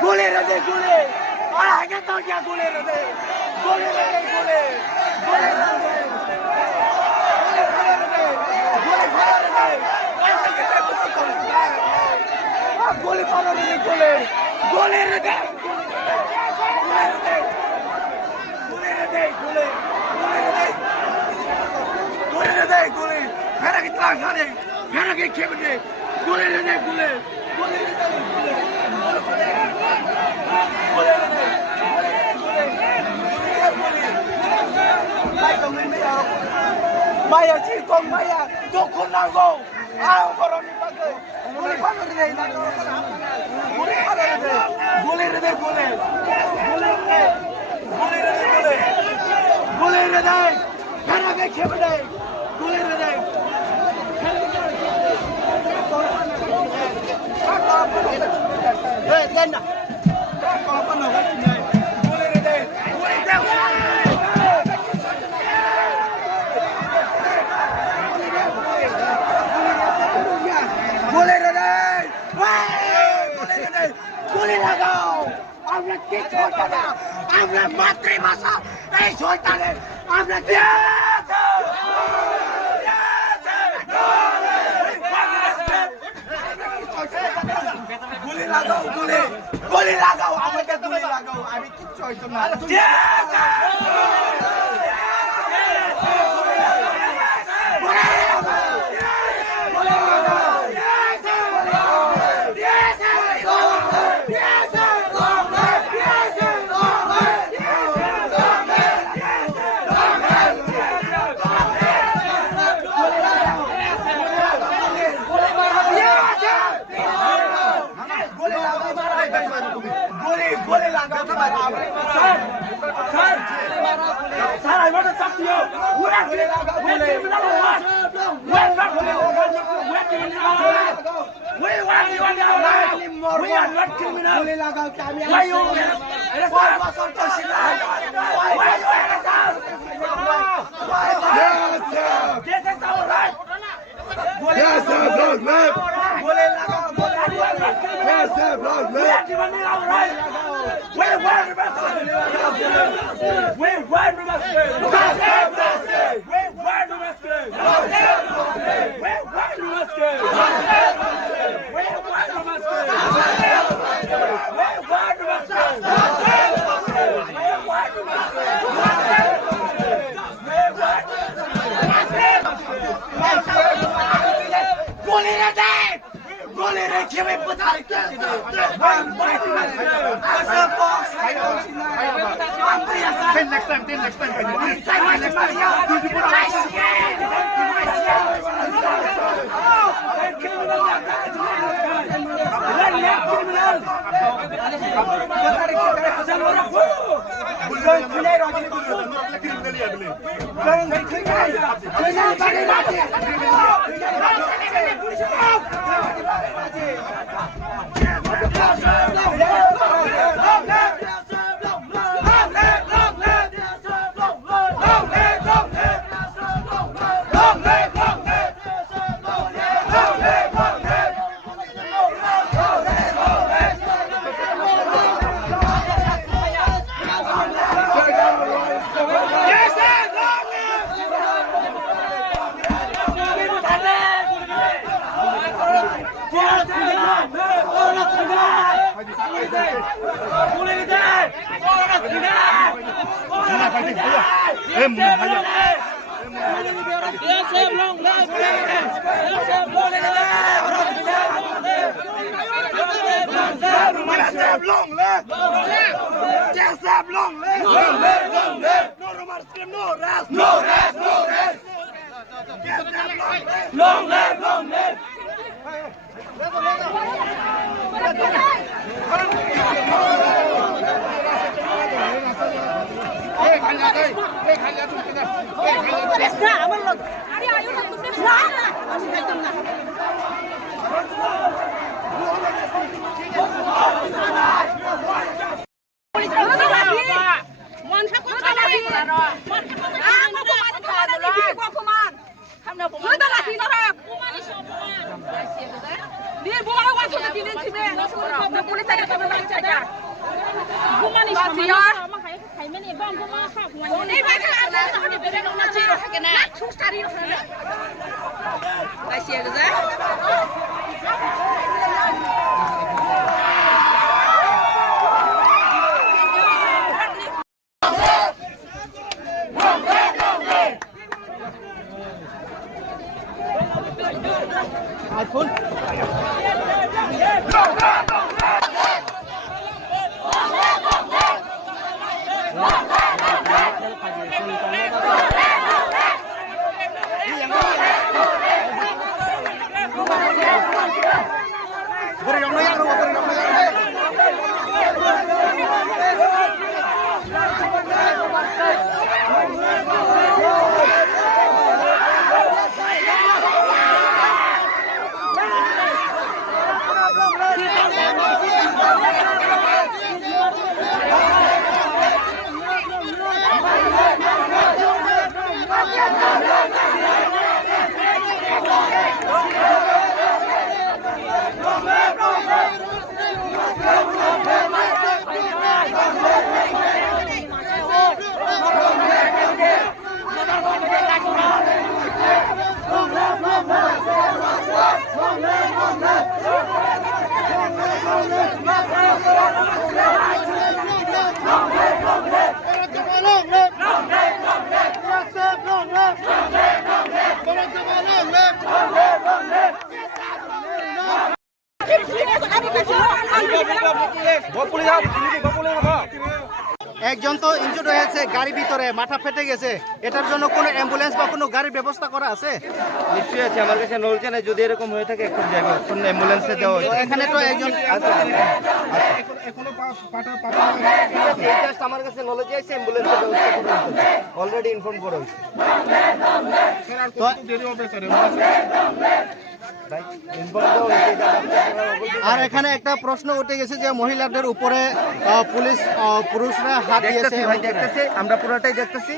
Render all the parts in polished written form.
Gole rade gole. Ah, que to kya gole rade. Gole rade gole. Gole rade. Gole rade. Aisa ke te kuch kar. Ah, gole pala rade gole. Gole rade. Gole rade. Gole rade gole. Gole rade. Gole rade gole. Phera ki tlang khane. Phera ki khebne. Gole rade gole. Gole rade gole. Maya chỉ con Maya tôi không nào go ao có rồi bagai boleh pakai deh nak boleh pakai deh boleh deh boleh boleh deh boleh deh boleh boleh deh karena kayak siapa deh boleh deh hei kan kau apa nak boleh deh boleh deh Boleh लगाओ हमने किस छोटा ना हमने मातृभाषा नहीं छोटा नहीं हमने गोली लगाओ गोली लगाओ हमें क्या गोली लगाओ अभी किस छोटा ना Sir, I want to talk to you. When criminal was? When not criminal? We want our life. We are not criminal. Why you arrest us? Why you arrest us? This is our right. Yes, sir, wrong man. Yes, sir, wrong We man. are demanding our right. We want the best. We want the best. We want the best. We want the best. We want the best. We want the best. Goली रे दे गोली रे खेमे बता के ऐसा box है Next time. Dia bukan orang sudah tidak sini. Pulis ada kamera. Gumani sama mama kai meni bom guma kha huan ni ba ka na ka ni bebe no na chi ro ka na chu stari ro na ba sia ga za iPhone একজন তো injured হয়েছে গাড়ির ভিতরে মাথা ফেটে গেছে এটার জন্য কোনো অ্যাম্বুলেন্স বা কোনো গাড়ির ব্যবস্থা করা আছে নিশ্চয়ই আছে আমার কাছে নলছে না যদি এরকম হয়ে থাকে এখন যাবে কোন অ্যাম্বুলেন্সে দেওয়া হয়েছে এখানে তো একজন জাস্ট আমার কাছে নলেজ আছে অ্যাম্বুলেন্সের ব্যবস্থা করা হয়েছে অলরেডি ইনফর্ম করা হয়েছে আর এখানে একটা প্রশ্ন উঠে গেছে যে মহিলাদের উপরে পুরুষরা হাত দিয়েছে ভাই দেখতেছি আমরা পুরোটাই দেখতেছি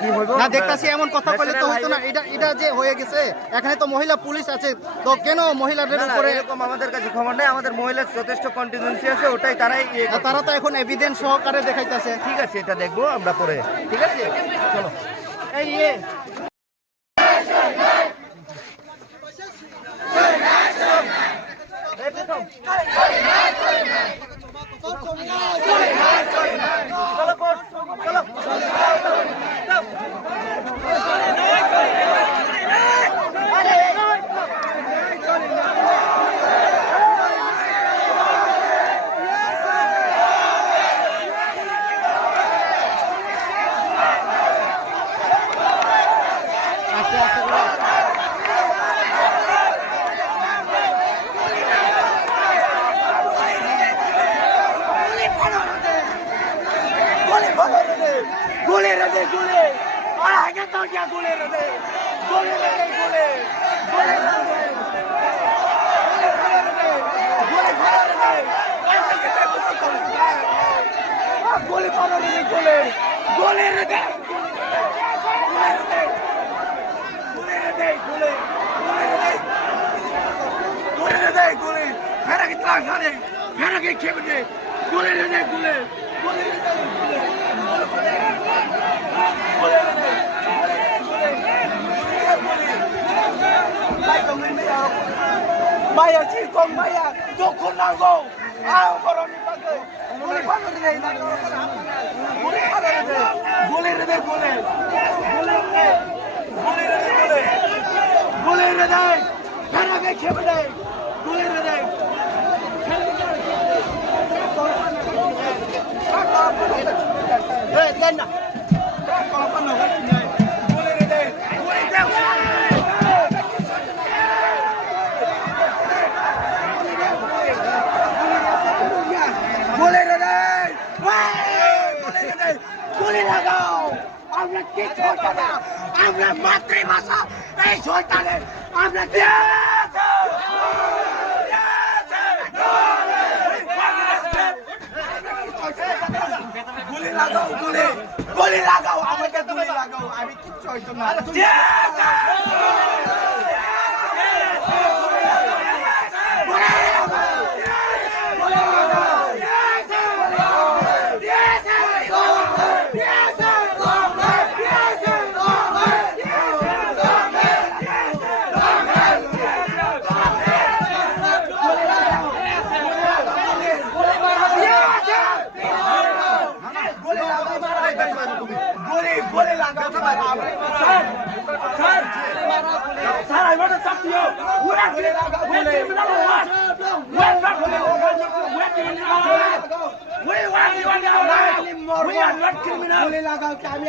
কি হইব না দেখতেছি এমন কথা বলে তো হতো না এটা যে হয়ে গেছে এখানে তো মহিলা পুলিশ আছে তো কেন মহিলাদের উপরে এরকম আমাদের কাছে খবর নাই আমাদের মহিলার যথেষ্ট কন্টিনজেন্সি আছে ওটাই তারা তো এখন এভিডেন্স সহকারে দেখাইতেছে ঠিক আছে এটা দেখবো আমরা পরে ঠিক আছে চলো এই गोले रदे गोले और आगे तो क्या गोले रदे गोले रदे गोले गोले रदे गोले रदे ऐसे कितने कुछ करता है गोले मारो रदे गोले गोले रदे गोले रदे गोले रदे गोले गोले रदे गोले फेरा की तांग खाने फेरा की खेपने गोले रदे गोले गोले रदे Maya chỉ con Maya tôi không làm đâu à có rồi mình bắt được mình bắt được này là mình bắt được này gole rồi đây gole gole gole rồi đây gole rồi đây khăn cái khép đây gole rồi đây lên nào con con nào cái này gole rồi đây gole theo গুলি লাগাও আমরা কি ছোটা না আমরা মাতৃভাষা এই শয়তানের আমরা গুলি লাগাও গুলি গুলি লাগাও আমাকে গুলি লাগাও আমি কিচ্ছু হইতো না গুলি লাগাও কি আমি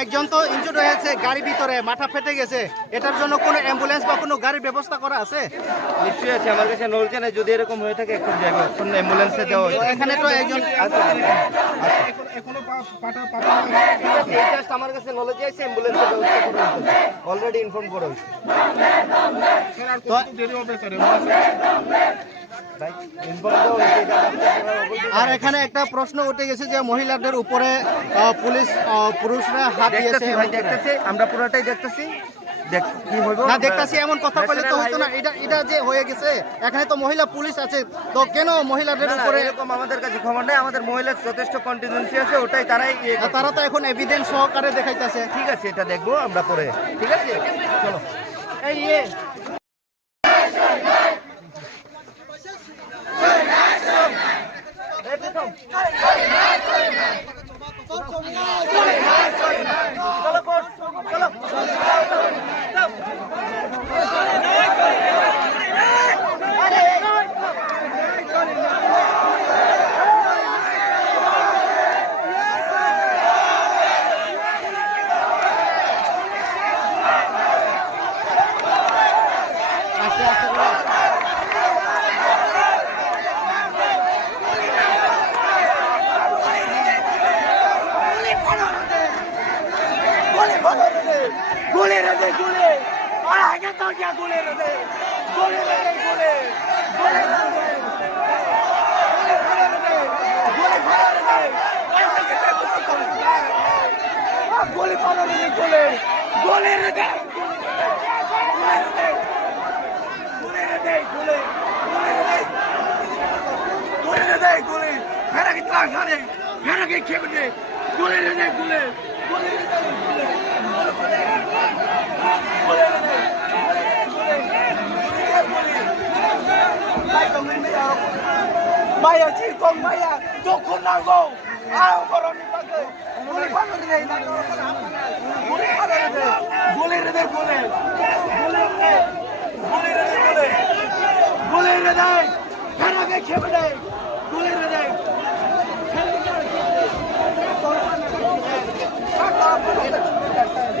একজন তো ইনজুর্ড হয়েছে গাড়ির ভিতরে, মাথা ফেটে গেছে। এটার জন্য কোনো অ্যাম্বুলেন্স বা কোনো গাড়ির ব্যবস্থা করা আছে? নিশ্চয়ই আছে, আমার কাছে নলছে না। যদি এরকম হয়ে থাকে এখন যাবো, এখন অ্যাম্বুলেন্সে দেওয়া। এখানে তো একজন এখনো পাটা ঠিক আছে, এই জাস্ট আমার কাছে নলেজ আছে, অ্যাম্বুলেন্সের ব্যবস্থা করা হয়েছে, অলরেডি ইনফর্ম করা হয়েছে। স্যার আর কত দেরি হবে স্যার? ভাই, ইনফর্ম দেওয়া হয়েছে, এটা ডাক্তাররা আর এখানে একটা প্রশ্ন উঠে গেছে যে মহিলাদের উপরে পুরুষরা হাত দিয়েছে। দেখতেছি ভাই, দেখতেছি, আমরা পুরোটাই দেখতেছি। দেখ কি হইব না দেখতাছি, এমন কথা বলে তো হতো না। এটা যে হয়ে গেছে, এখানে তো মহিলা পুলিশ আছে, তো কেন মহিলাদের উপরে? এরকম আমাদের কাছে খবর নেই, আমাদের মহিলার যথেষ্ট কন্টিনজেন্সি আছে, ওটাই তারা তো এখন এভিডেন্স সহকারে দেখাইতেছে। ঠিক আছে, এটা দেখবো আমরা পরে। ঠিক আছে, চলো। এই গোলে রে গোলে, আর আগে তো क्या গোলে রে গোলে রে গোলে, গোলে রে গোলে ফাড়া রে, ऐसे कितने कुछ करता है, गोले फाड़ा रे गोले, गोले रे गोले रे गोले रे गोले, गोले रे गोले, फेरा की त्रास खाने, फेरा की खेपने, गोले रे गोले, गोले रे गोले, Maya ci kong Maya, dukun nago, aw koroni pakai, guli pakai deh, nago guli pakai deh, guli deh guli, guli deh, guli deh guli, guli deh, karena kayak siapa deh, guli deh.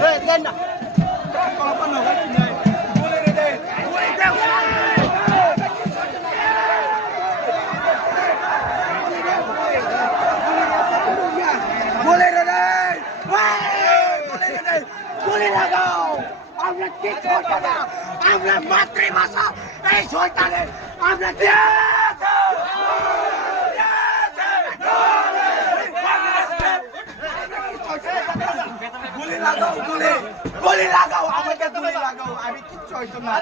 Hei, ganda. Kalau apa nak ini? Guli deh, guli deh. গুলি লাগাও, আমরা কিছু করবো না, আমরা মাতৃভাষা এই শয়তানের আমরা গুলি লাগাও, গুলি গুলি লাগাও, আমাকে গুলি লাগাও, আমি কিচ্ছু হইতো না।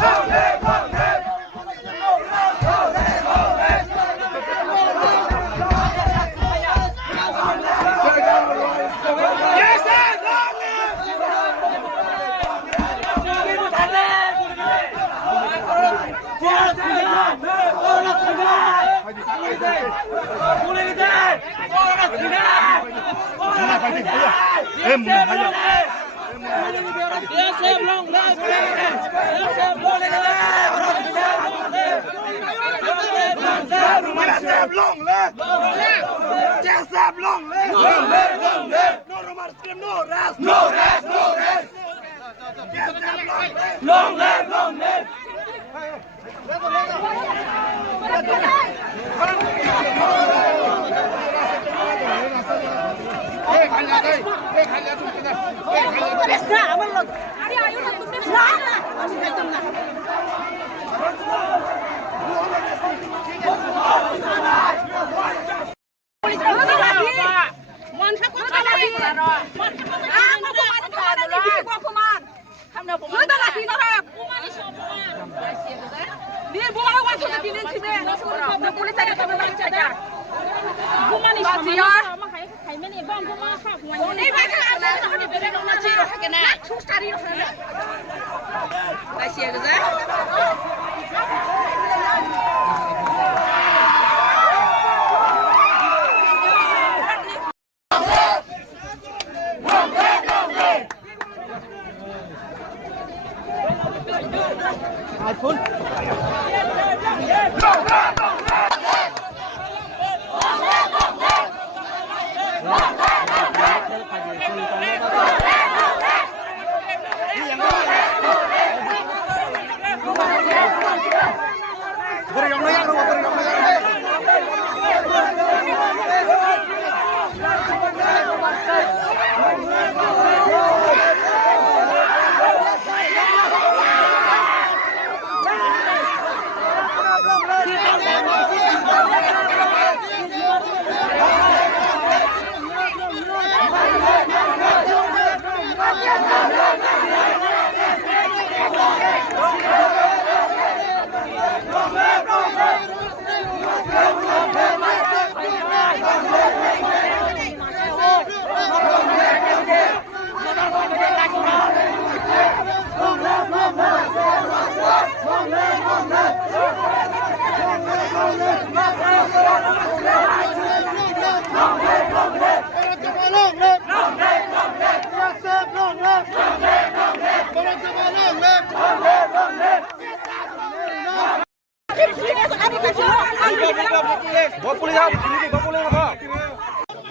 Long live!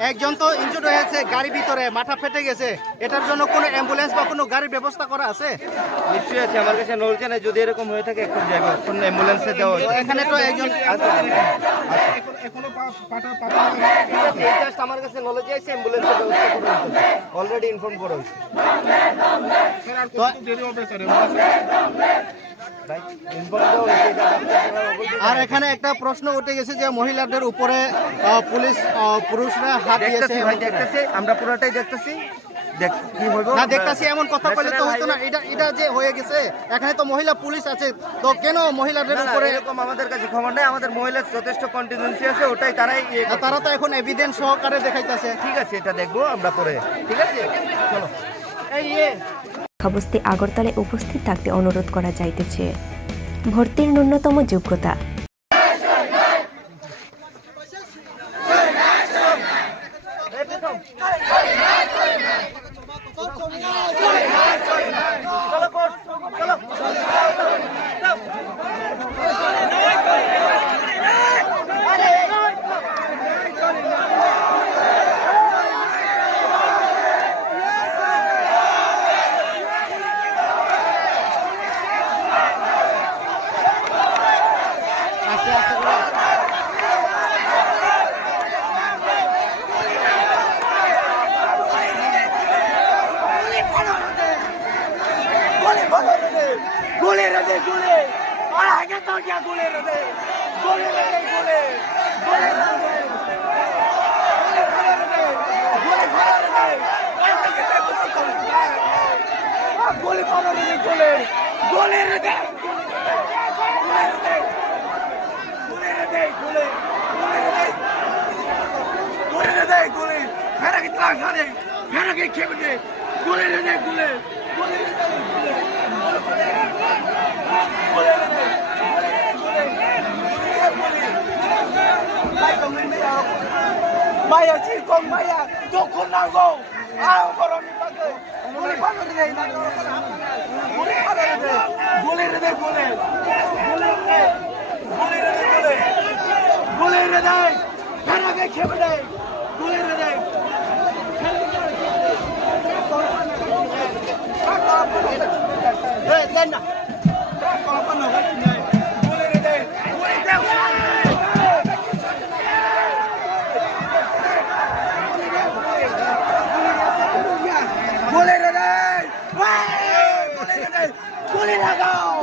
একজন তো ইনজুর্ড হয়েছে গাড়ির ভিতরে, মাথা ফেটে গেছে। এটার জন্য কোনো অ্যাম্বুলেন্স বা কোনো গাড়ির ব্যবস্থা করা আছে? নিশ্চয়ই আছে, আমার কাছে নলছে না। যদি এরকম হয়ে থাকে এখন যাবে, এখন অ্যাম্বুলেন্সে দেওয়া হয়েছে। এখানে তো একজন জাস্ট আমার কাছে নলেজ আছে, অ্যাম্বুলেন্সের ব্যবস্থা করা হয়েছে, অলরেডি ইনফর্ম করা হয়েছে। আর এখানে একটা প্রশ্ন উঠে গেছে যে মহিলাদের উপরে পুরুষরা হাত দিয়েছে। দেখতেছি ভাই, দেখতেছি, আমরা পুরোটাই দেখতেছি। কি হইব না দেখতেছি এমন কথা বলে তো হতো না। এটা যে হয়ে গেছে, এখানে তো মহিলা পুলিশ আছে, তো কেন মহিলাদের উপরে এরকম? আমাদের কাছে খবর নাই, আমাদের মহিলার যথেষ্ট কন্টিনজেন্সি আছে, ওটাই তারা তো এখন এভিডেন্স সহকারে দেখাইতেছে। ঠিক আছে, এটা দেখবো আমরা পরে। ঠিক আছে, চলো। অবস্থায় আগরতলায় উপস্থিত থাকতে অনুরোধ করা যাইতেছে। ভর্তির ন্যূনতম যোগ্যতা Maya si kong maya, dukun nago. Ang boroni bagay. Guli panori deh, nago kana hapanal. Guli panori deh. Guli rede guli. Guli rede. Guli rede guli. Guli rede. Kana ke khebde. Guli rede. Hey, lên nào. Con con nào hết này. Guli rede. Guli rede. গুলি লাগাও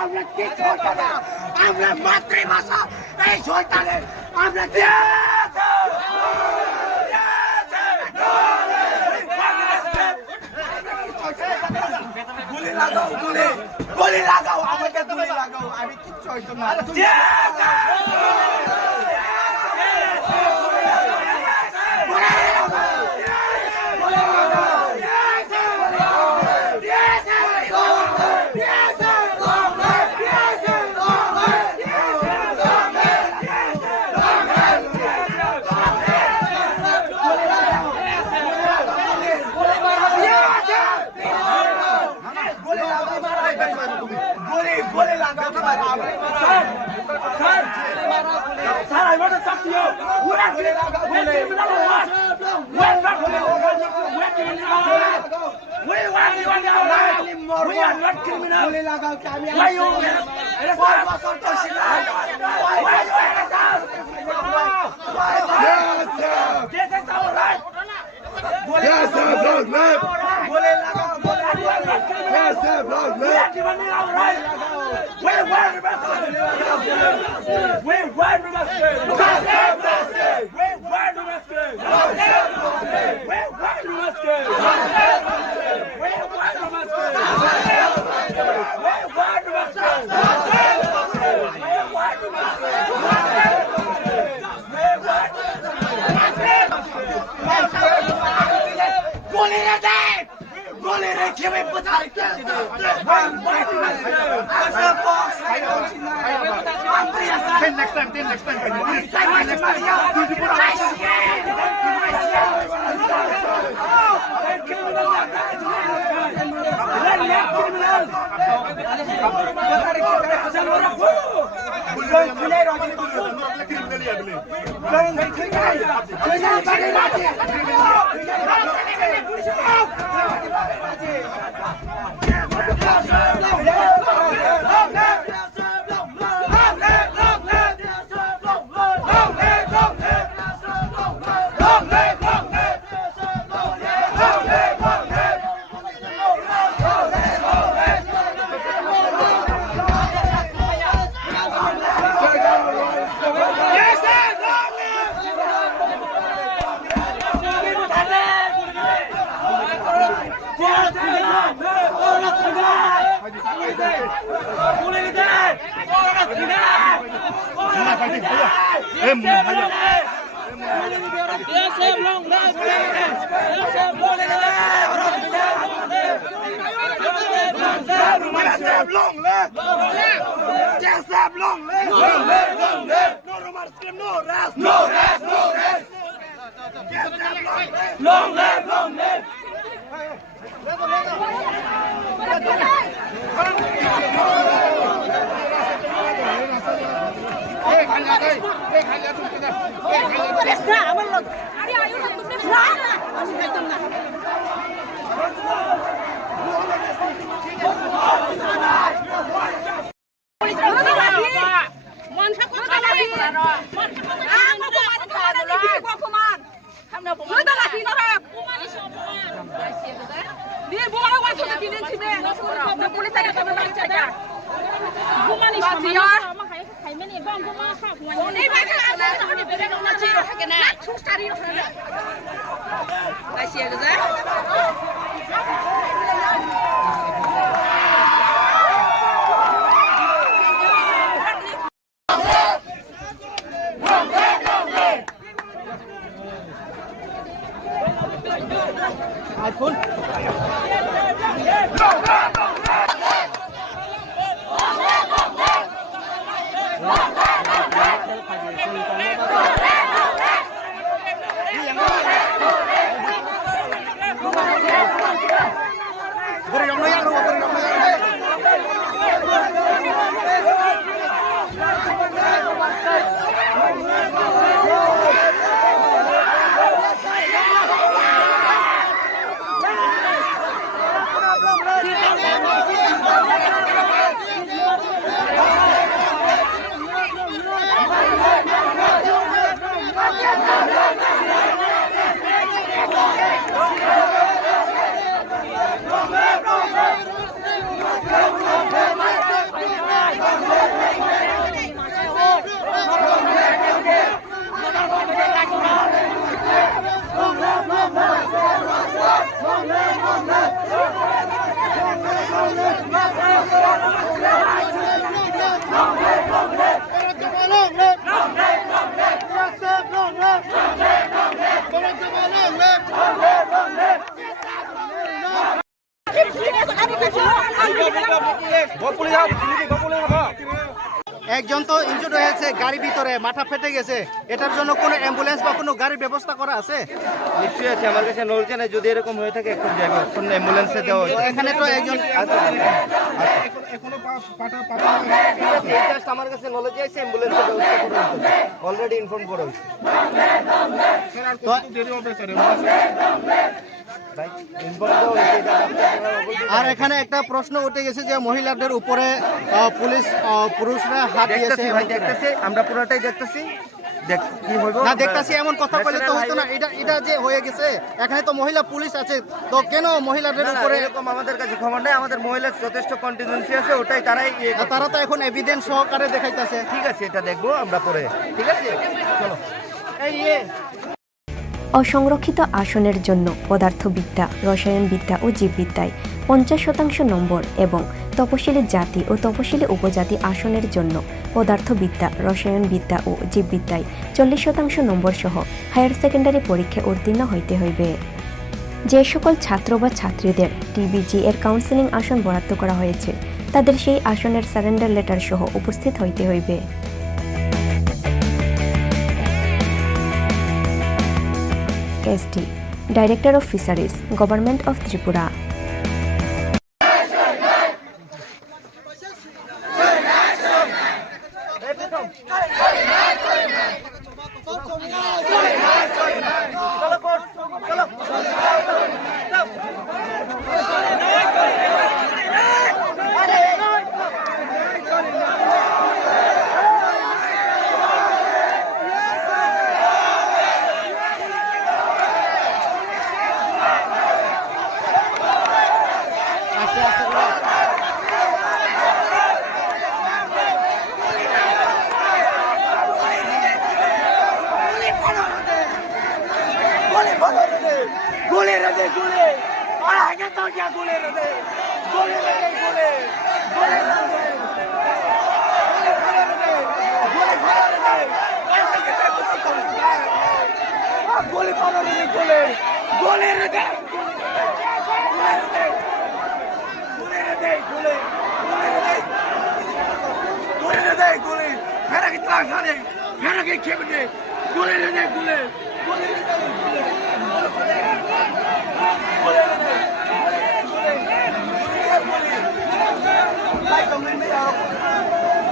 আমরা কি ছোট না আমরা মাতৃভাষা এই শয়তানের আমরা গুলি লাগাও গুলি গুলি লাগাও আমাকে গুলি লাগাও আমি কিচ্ছু হইতো না We are not criminal. Why you? This is our right. Yes, sir, blood, man. Yes, sir, blood, We man. are demanding our right. We want justice. We want justice. We want justice. We want justice. We want justice. We want justice. We want Next time. একজন তো injured হয়েছে গাড়ি ভিতরে, মাথা ফেটে গেছে। এটার জন্য কোনো অ্যাম্বুলেন্স বা কোনো গাড়ির ব্যবস্থা করা আছে? নিশ্চয়ই আছে, আমার কাছে নলেজ নেই। যদি এরকম হয়ে থাকে এখন যাবে, কোন অ্যাম্বুলেন্সে দেওয়া হয়েছে। এখানে তো একজন জাস্ট আমার কাছে নলেজ আছে, অ্যাম্বুলেন্সের ব্যবস্থা করা হয়েছে, অলরেডি ইনফর্ম করা হয়েছে। আর এখানে একটা প্রশ্ন উঠে গেছে যে মহিলাদের উপরে পুরুষরা হাত দিয়েছে। দেখতেছি ভাই, দেখতেছি, আমরা পুরোটাই দেখতেছি। কি হইব না দেখতেছি এমন কথা বলে তো হতো না। এটা যে হয়ে গেছে, এখানে তো মহিলা পুলিশ আছে, তো কেন মহিলাদের উপরে? এরকম আমাদের কাছে খবর নেই। আমাদের মহিলার যথেষ্ট কন্টিনজেন্সি আছে, ওটাই তারা তো এখন এভিডেন্স সহকারে দেখাইতেছে। ঠিক আছে, এটা দেখবো আমরা পরে। ঠিক আছে, চলো। অসংরক্ষিত আসনের জন্য পদার্থবিদ্যা, রসায়নবিদ্যা ও জীববিদ্যায় 50% নম্বর এবং তপশিলি জাতি ও তপশিলি উপজাতি আসনের জন্য পদার্থবিদ্যা, রসায়নবিদ্যা ও জীববিদ্যায় 40% নম্বর সহ হায়ার সেকেন্ডারি পরীক্ষায় উত্তীর্ণ হইতে হইবে। যে সকল ছাত্র বা ছাত্রীদের টিবিজি এর কাউন্সেলিং আসন বরাদ্দ করা হয়েছে তাদের সেই আসনের সারেন্ডার লেটার সহ উপস্থিত হইতে হইবে। SD, Director of Fisheries, Government of Tripura.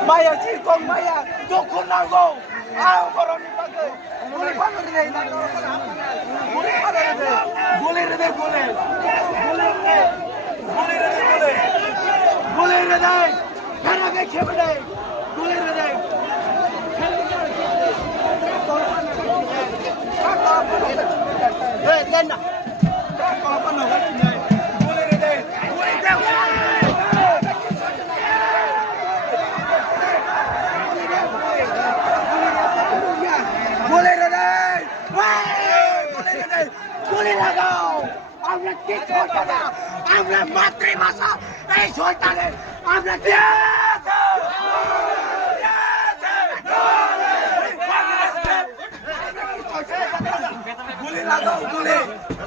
Maya si kong maya, dokon nago. Ang koroni pagay. Guli pa rin na nago. Guli pa rin na. Guli rin na guli. Guli rin na. Guli rin na guli. Guli rin na. Kaya kay kebde. Guli rin na. Hey, Lena. Ko pa no ka ni. Guli rin na. Guli daw. গুলি লাগাও, আমরা কিছু হতো না, আমরা মাতৃভাষা এই সন্তানের আমরা গুলি লাগাও, গুলি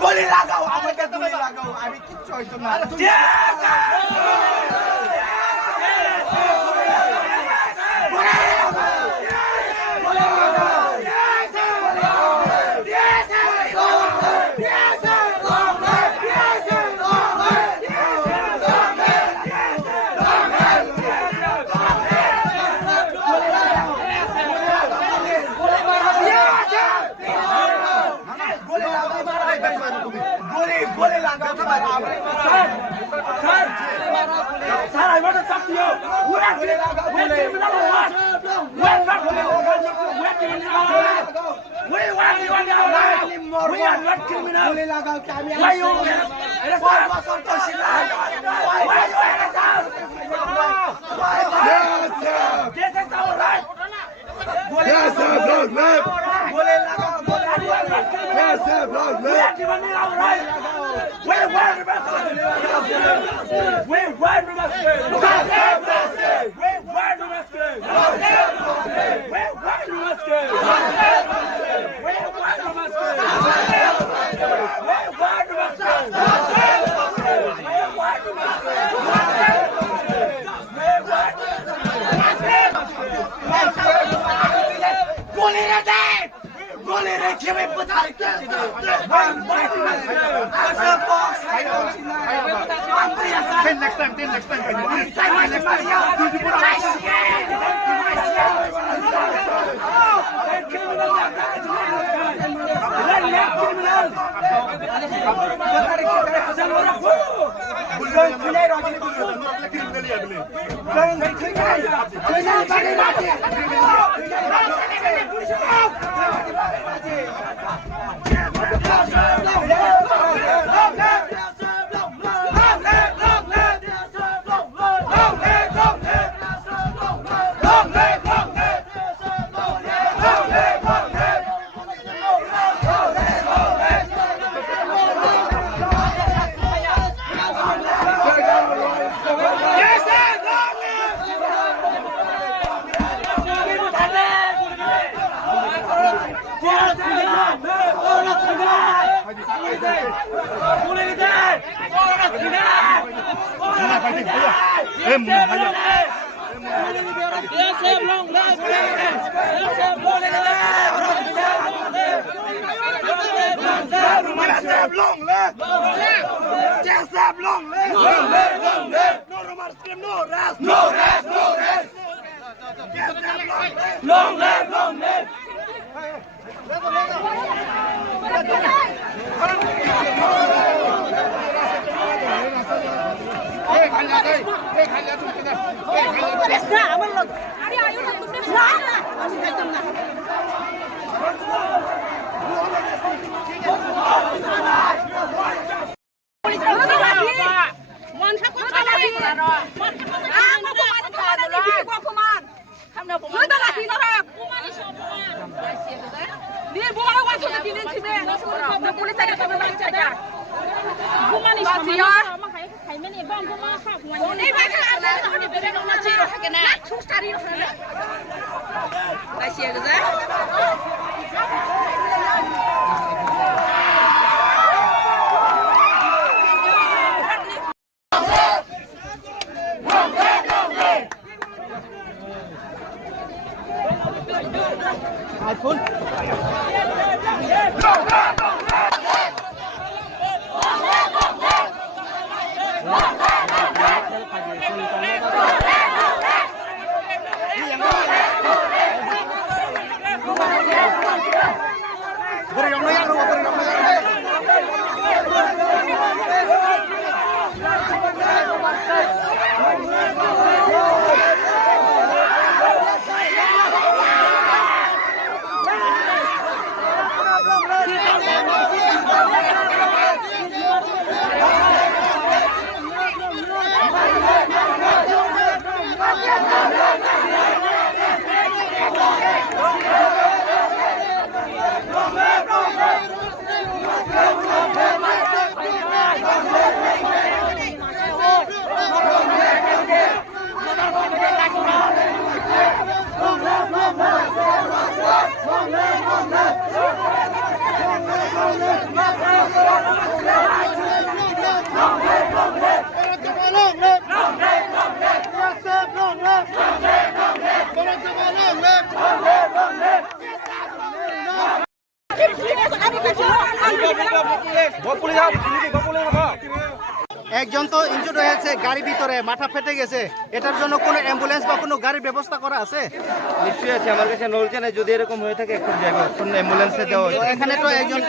গুলি লাগাও, আমাকে গুলি লাগাও, আমি কিচ্ছু হইতো না। Sir, I want to talk to you. We are criminal or what? We are not criminal. We are criminal or what? We want you on our life. We are not criminal. Why you arrest us? Why you arrest us? This is our right. Yes, sir, blood, man. Yes, sir, blood, We are demanding our right. We want the best. We want the best. We want the best. We want the best. We want the best. We want the best. একজন তো injured হয়েছে গাড়ির ভিতরে, মাথা ফেটে গেছে। এটার জন্য কোনো অ্যাম্বুলেন্স বা কোনো গাড়ির ব্যবস্থা করা আছে? নিশ্চয়ই আছে, আমার কাছে নলেজ নেই। যদি এরকম হয়ে থাকে এখন যাবে, এখন অ্যাম্বুলেন্সে দেওয়া হয়। এখানে তো একজন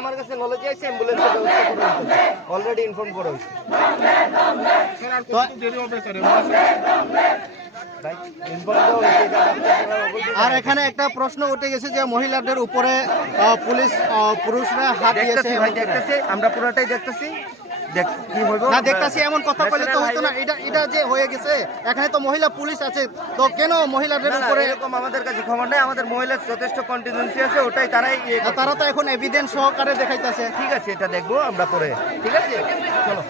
আমার কাছে নলেজ আছে, অ্যাম্বুলেন্সের ব্যবস্থা করা হয়েছে, অলরেডি ইনফর্ম করা হয়েছে। আর এখানে একটা প্রশ্ন উঠে গেছে যে মহিলাদের উপরে পুরুষরা হাত দিয়েছে। দেখতেছি, আমরা পুরোটাই দেখতেছি। না দেখতেছি এমন কথা বলে তো হতো না। এটা যে হয়ে গেছে, এখানে তো মহিলা পুলিশ আছে, তো কেন মহিলাদের উপরে? এরকম আমাদের কাছে খবর নেই। আমাদের মহিলার যথেষ্ট কন্টিনজেন্সি আছে, ওটাই তারা তো এখন এভিডেন্স সহকারে দেখাইতেছে। ঠিক আছে, এটা দেখবো আমরা পরে। ঠিক আছে, চলো।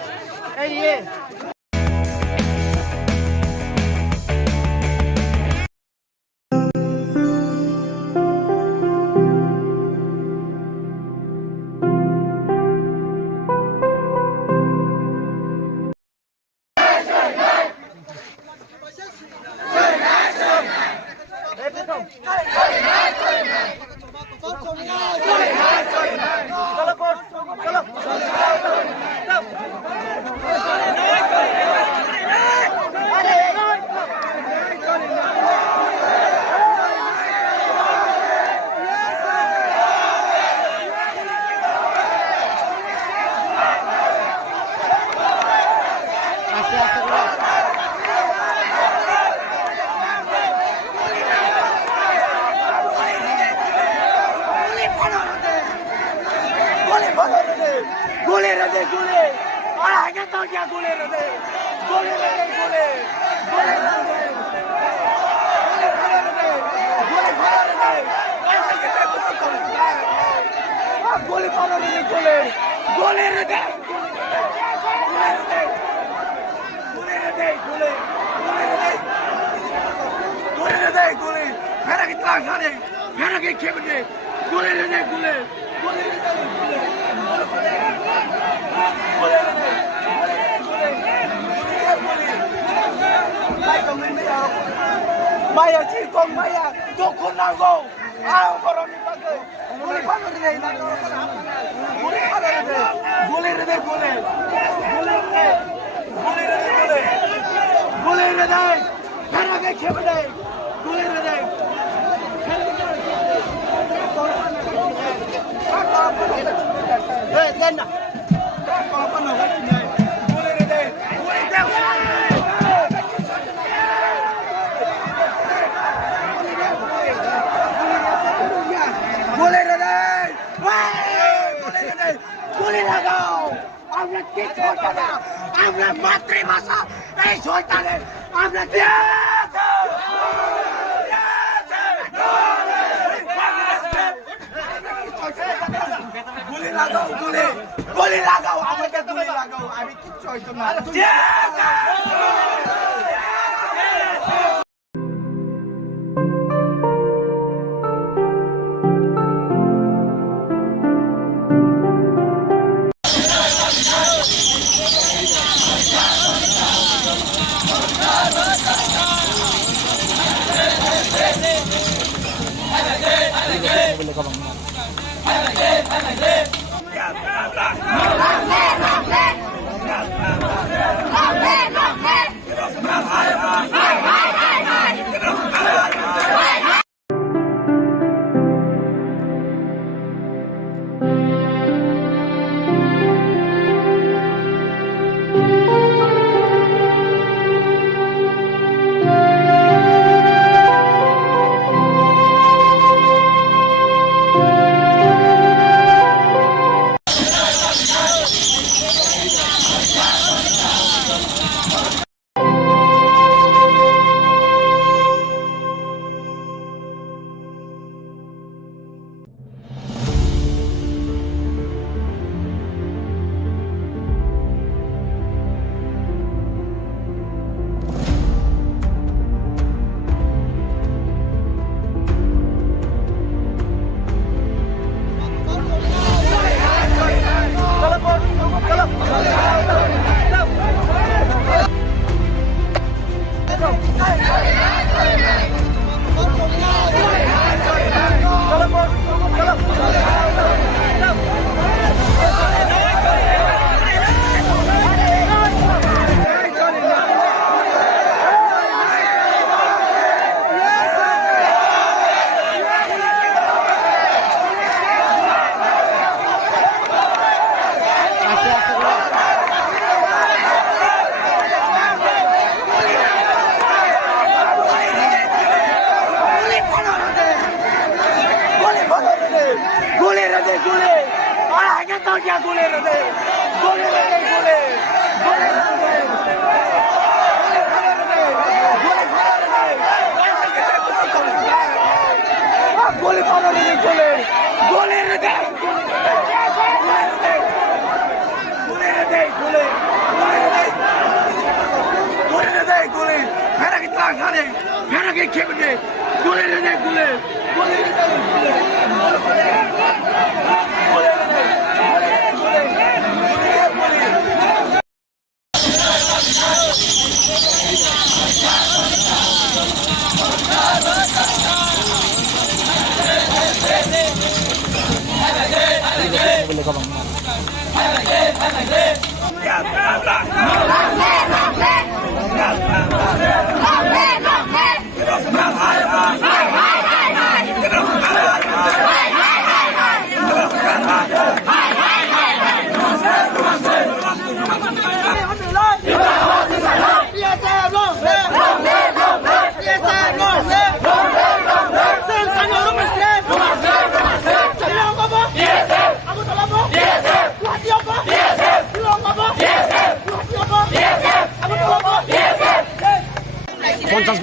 Gole rade gole, और आगे तो क्या gole rade, gole rade gole, gole rade, gole rade, ऐसे कितने कुछ करता है, आप gole rade gole, gole rade, gole rade, gole rade gole, gole rade gole, मेरा कितना खाने, मेरा क्या खेलने, gole rade gole, gole rade gole. Maya chỉ con Maya, tôi không nào go. Ao có rồi bắt cái, tôi bắt cái này là nó cái nào này, tôi bắt cái này, gole rade gole, gole rade, gole rade gole, gole rade, khana cái khép đây, gole rade. Hey, lên nào. Có con nào cái gì này? Gole rade, gole rade. Gole rade, gole rade, gole লাগাও, আমরা কি করতে না, আমরা মাতৃভাষা এই শয়তানে, আমরা গুলি লাগাও, গুলি লাগাও, আমাকে গুলি লাগাও, আমি কিচ্ছু হইতো না।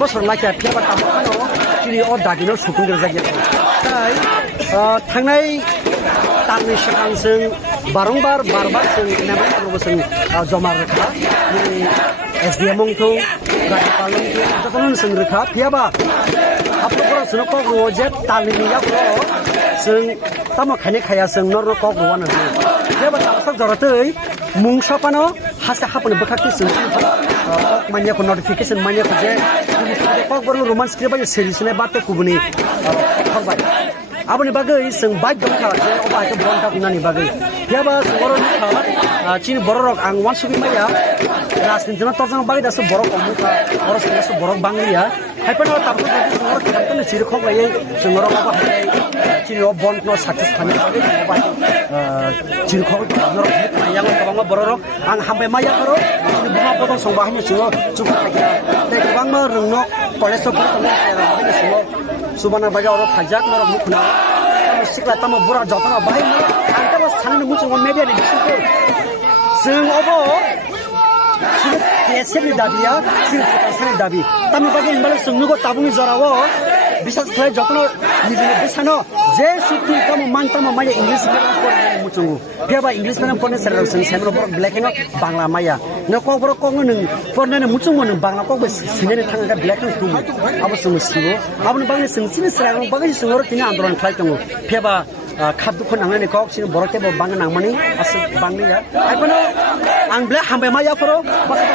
बसर लाखिया फियाबा तामखानो दिनै अ दागिनो सुफुंग्रा जायगा थांनाय तारनि सिगां जों बारंबार जों नामायफोरखौबो जों जमा रोखा SDM खौ राज्यपालखौ जतन जों रोखा फियाबा हाफोराव जों कग्र'आव जे तालनियाफोर जों तामा खायने खाया जों नर कग्र'आनो फियाबा तामसाक जरतै मुंसापानो हासा हापनो बखाखि जों मानियाखौ नोटिफिकेशन मानियाखौ जे कग्र'आव रोमान्स क्रिबाय सेरिसने बाते कुबुनि हरबाय aboni bagai sing baik dong kha je oba ke bronta kunani bagai yaba borok kha chini borok ang wan subi maya rastin jana tojang bagai dasu borok omu kha oros dasu borok banglia haipano tapu singor khantane chiri khok lai singor oba chini o bond no success khani oba chiri khok nor yang kabang borok ang hambe maya karo chini bunga bodong song bahani singo chuka kha te kabang ma rungno college to ko ne singo subana baga oro phajak nor mukhna sikla tamo bura jotna bahai ma anta ba sanin muchung media ni bisiko sing obo sing teseni dabiya sing teseni dabi tami bagi imbal sungnu ko tabungi jorawo bisas khoi jotna nijine bisano je sikti tamo mantama maya english medium ko muchung biaba english medium ko ne sar sing semro black no bangla maya no ko bro ko nung forne ne muchung nung bangla ko be sinene thanga black no tu abo sung sibo abo bangla sing sin sra bagi sungor tini andolan khlai tongo biaba khadu ko nangani ko sin borok ke bang nangmani asu banglia aipano ang black hambe maya foro basa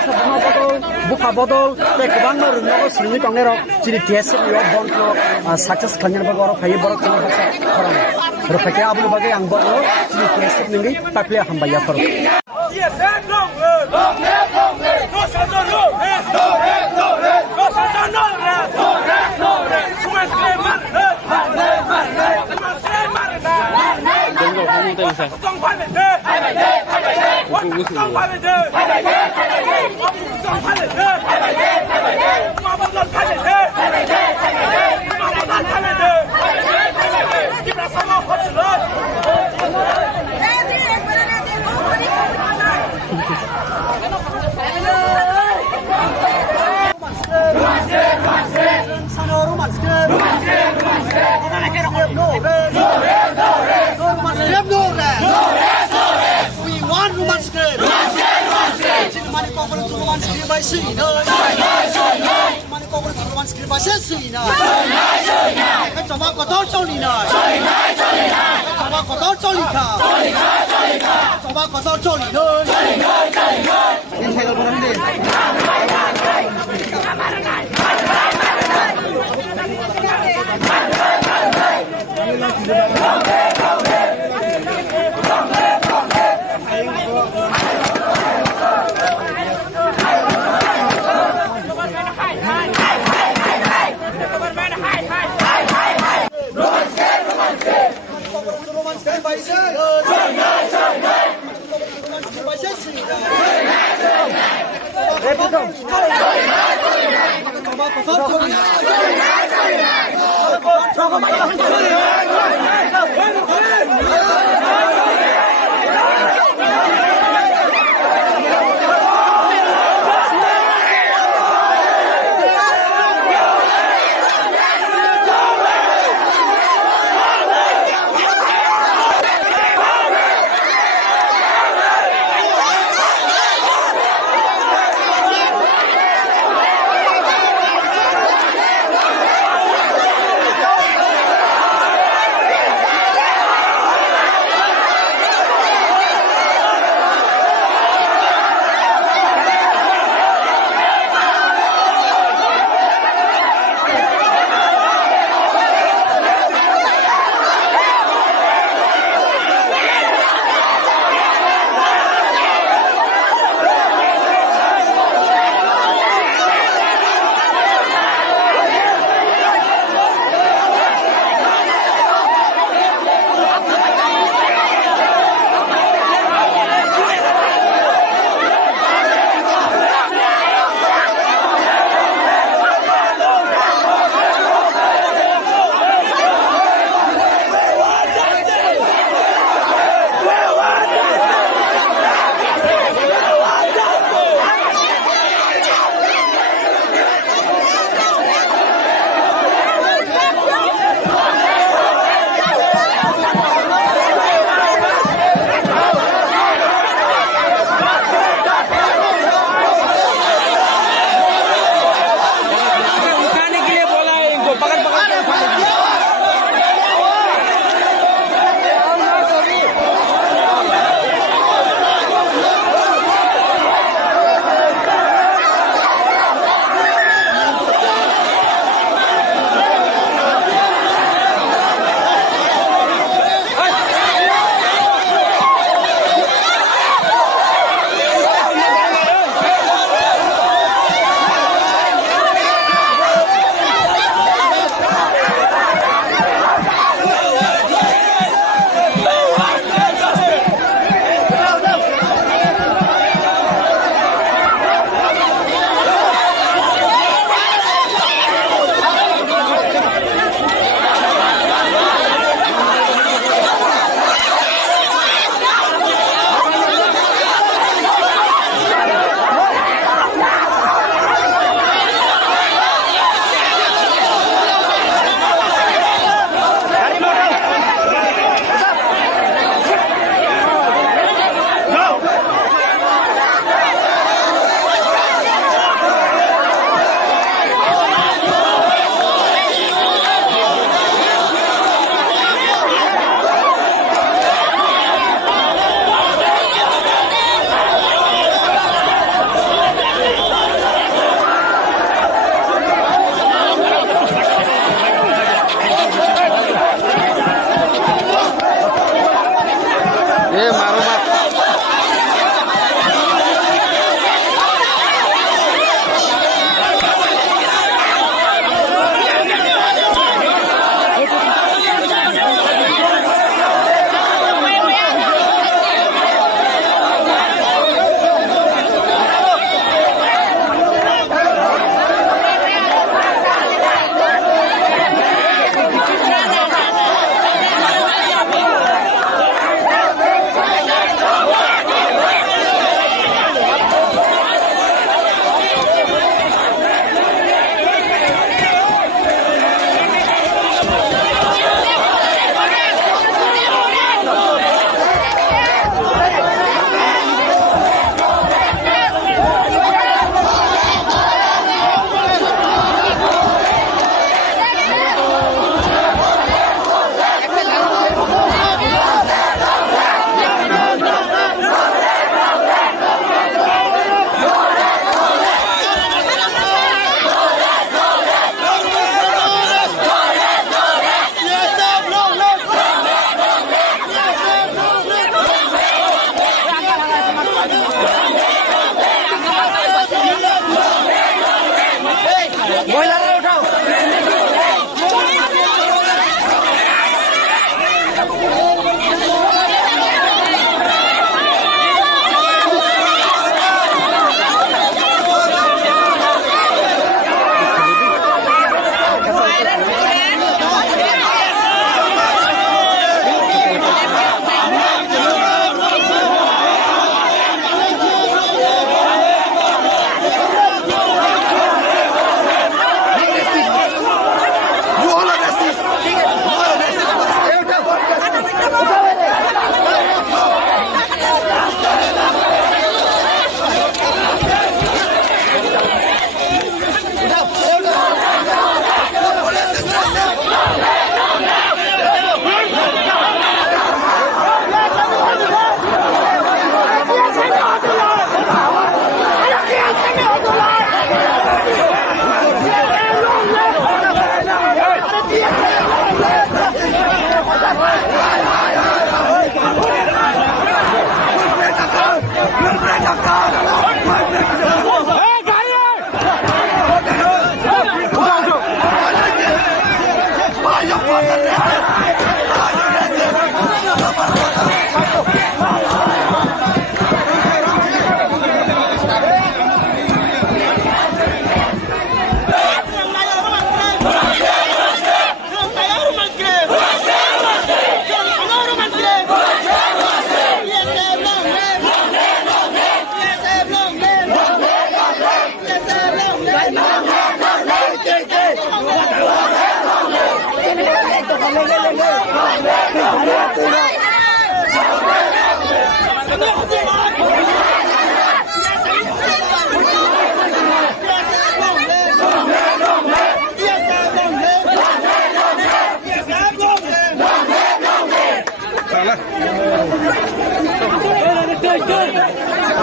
buka bodol te kabang no rungno ko singi tongne ro chiri tese yo bon ko success khanyan ba goro phai borok ko khoram ro phake abo bagi ang borok chiri tese ningi takle hamba ya foro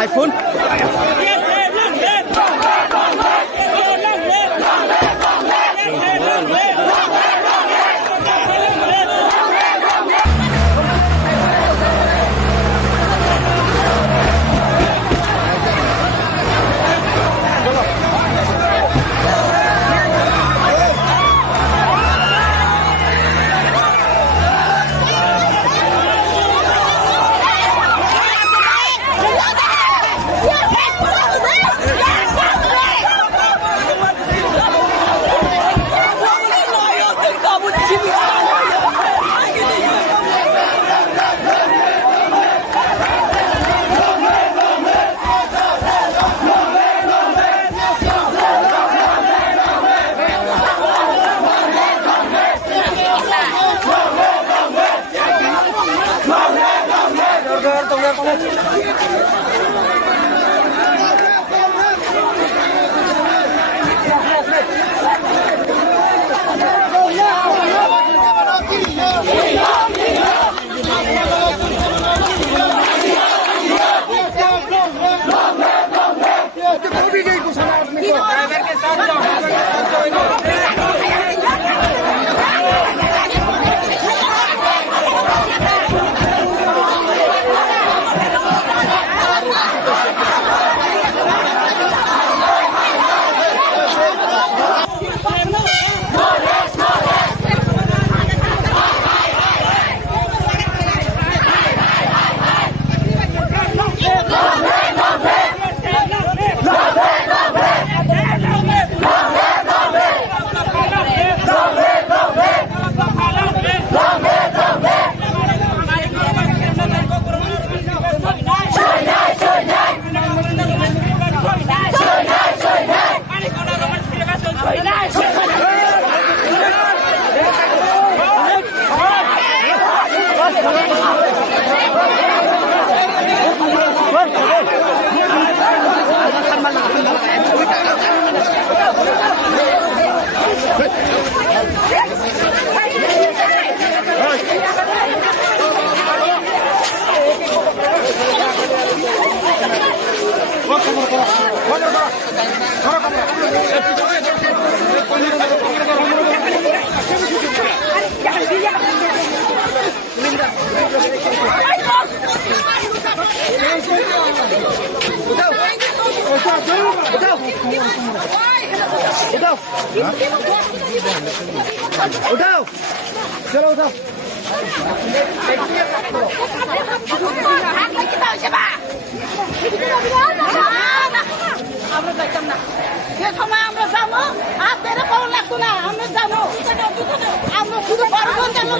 iPhone उठाओ चलो उठाओ আমরা যাইতাম না যে সময় আমরা যাবো আর তেরে পাওয়া লাগতো না আমরা যাবো আমরা শুধু পারবো কেন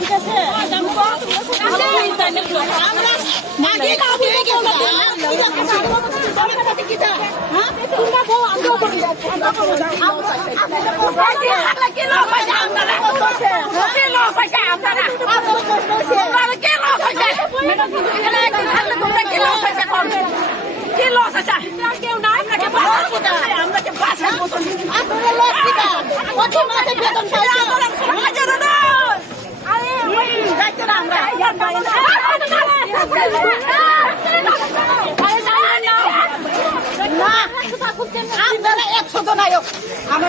ঠিক আছে আপনারা 100 জন আয়ো আমরা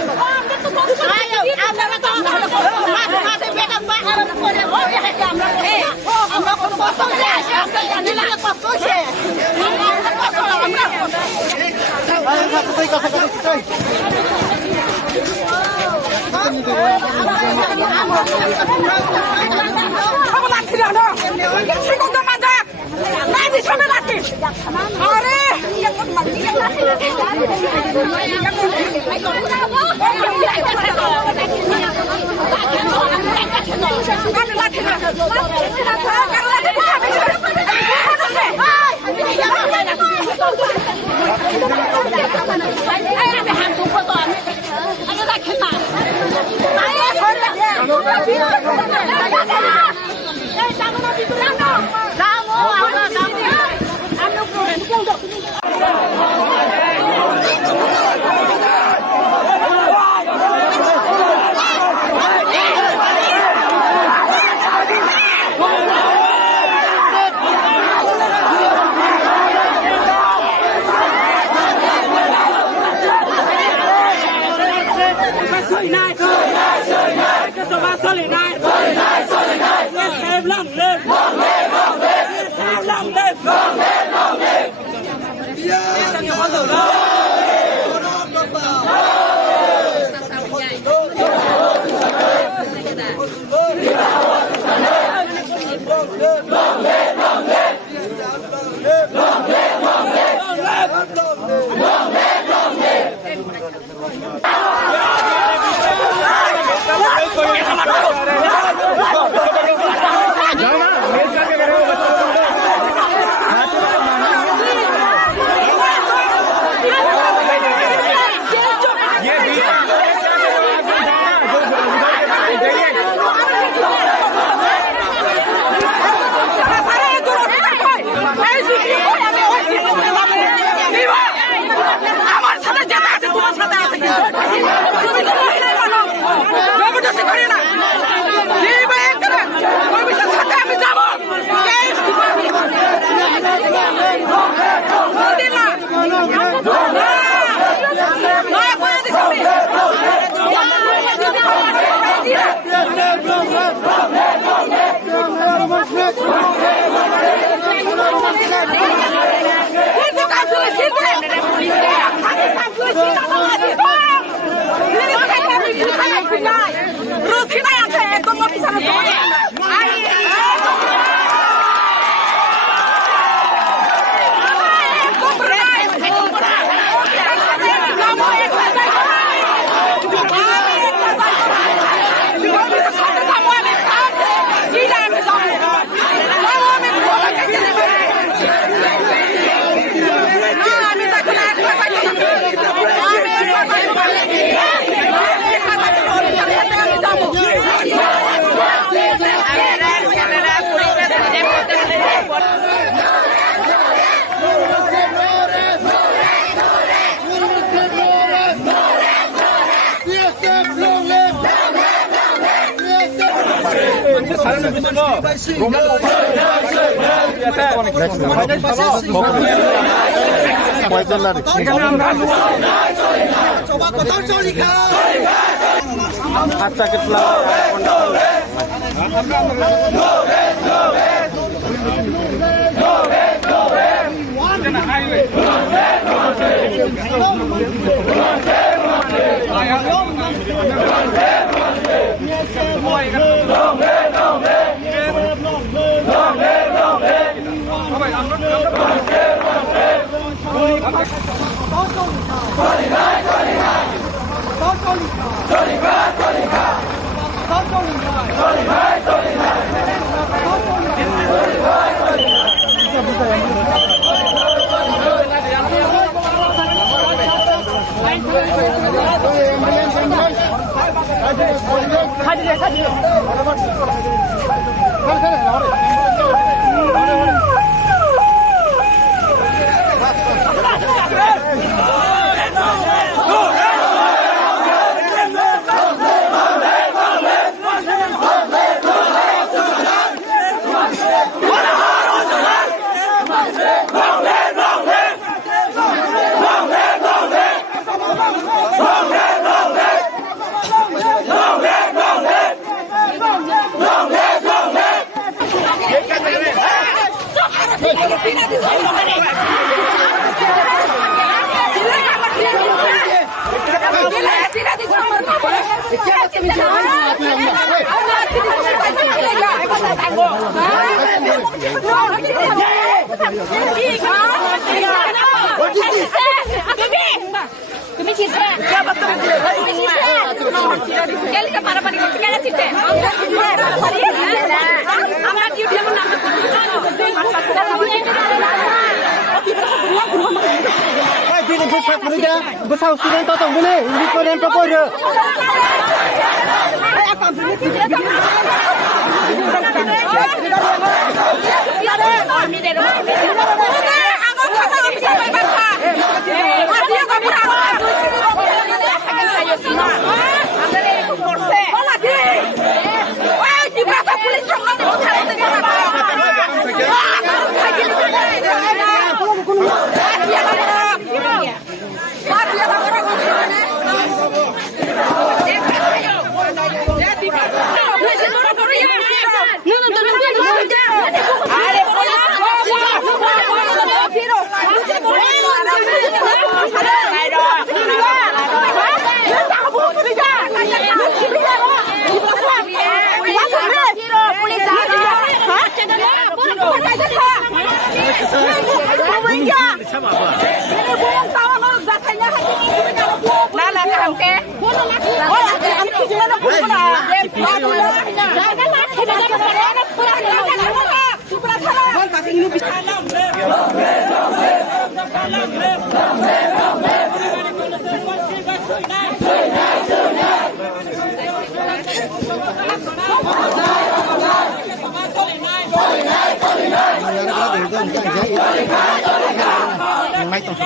Aku ไม่ต้อง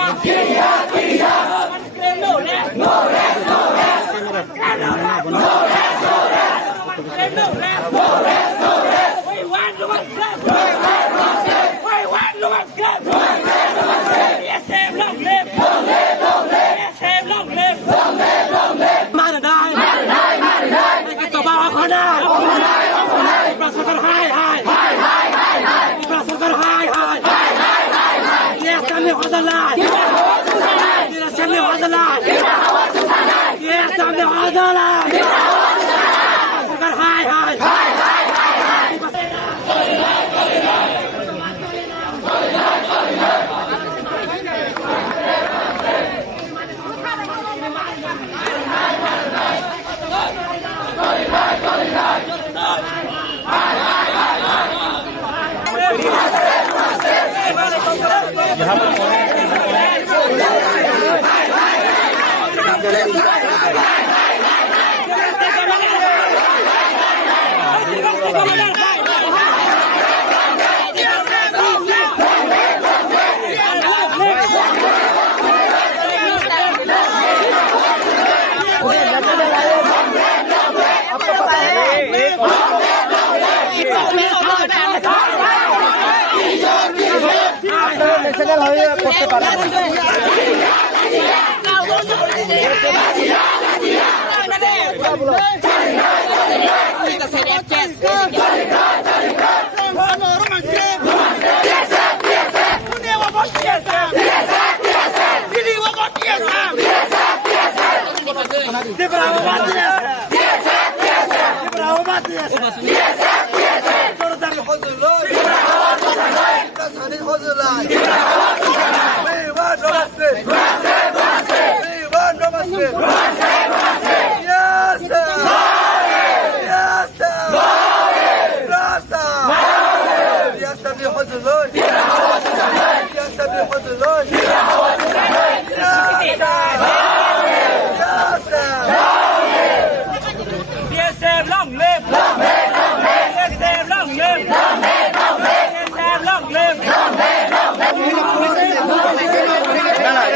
করতে পারে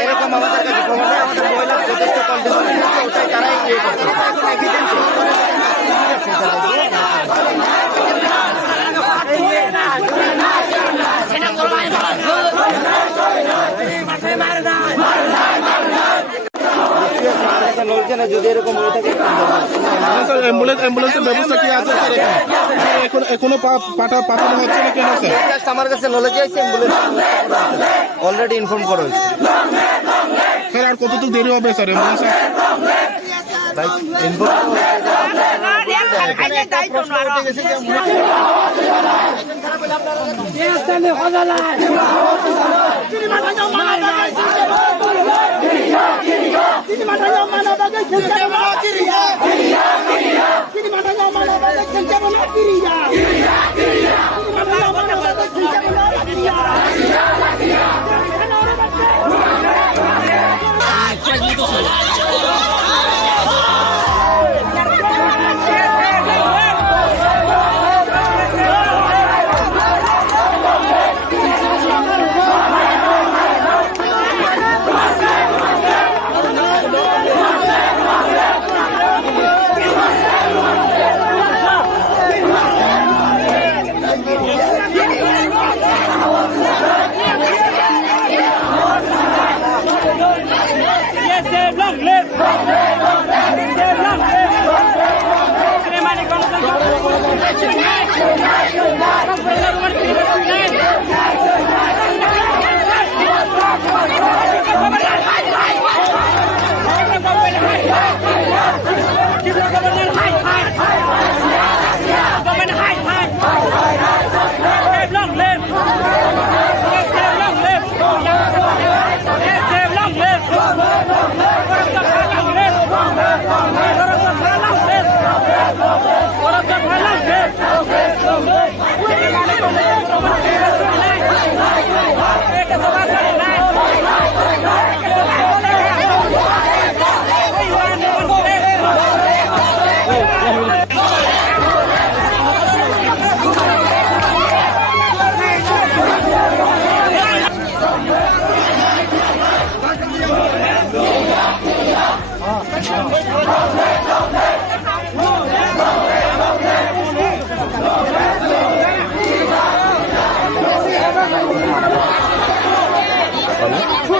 এরকম আমাদের কাছে খবর দেয়, আমাদের মহিলা যথেষ্ট কন্ট্রিবিউশন আছে, ওটাই তারাই ইয়ে করতেছে। এখন এভিডেন্স লোকজনে যদি এরকম হয়ে থাকে অ্যাম্বুলেন্সের ব্যবস্থা কি আছে স্যার? এখনো পাঠানো হচ্ছে না কেন স্যার? জাস্ট আমার কাছে নলেজ আছে, অ্যাম্বুলেন্স অলরেডি ইনফর্ম করা হয়েছে। স্যার আর কতটুকু দেরি হবে স্যার অ্যাম্বুলেন্স? ভাই ইনফর্ম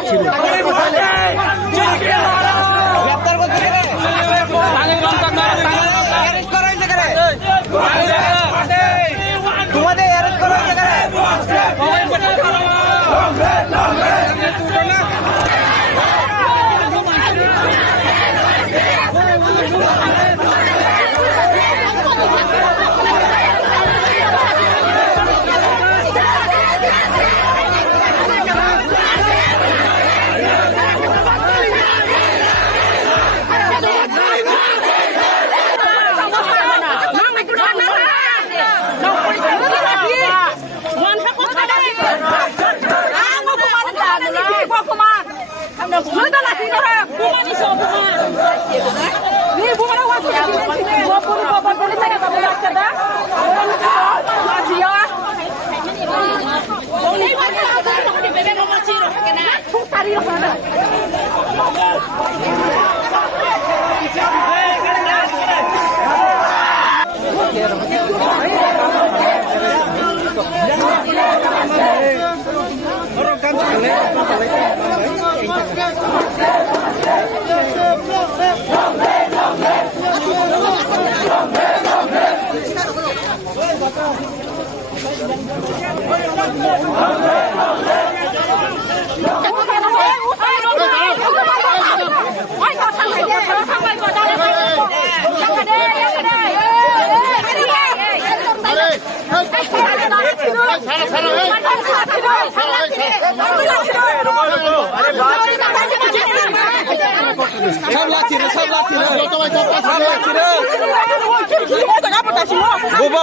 ছিল তোমাদের অ্যারেস্ট করা হয়েছে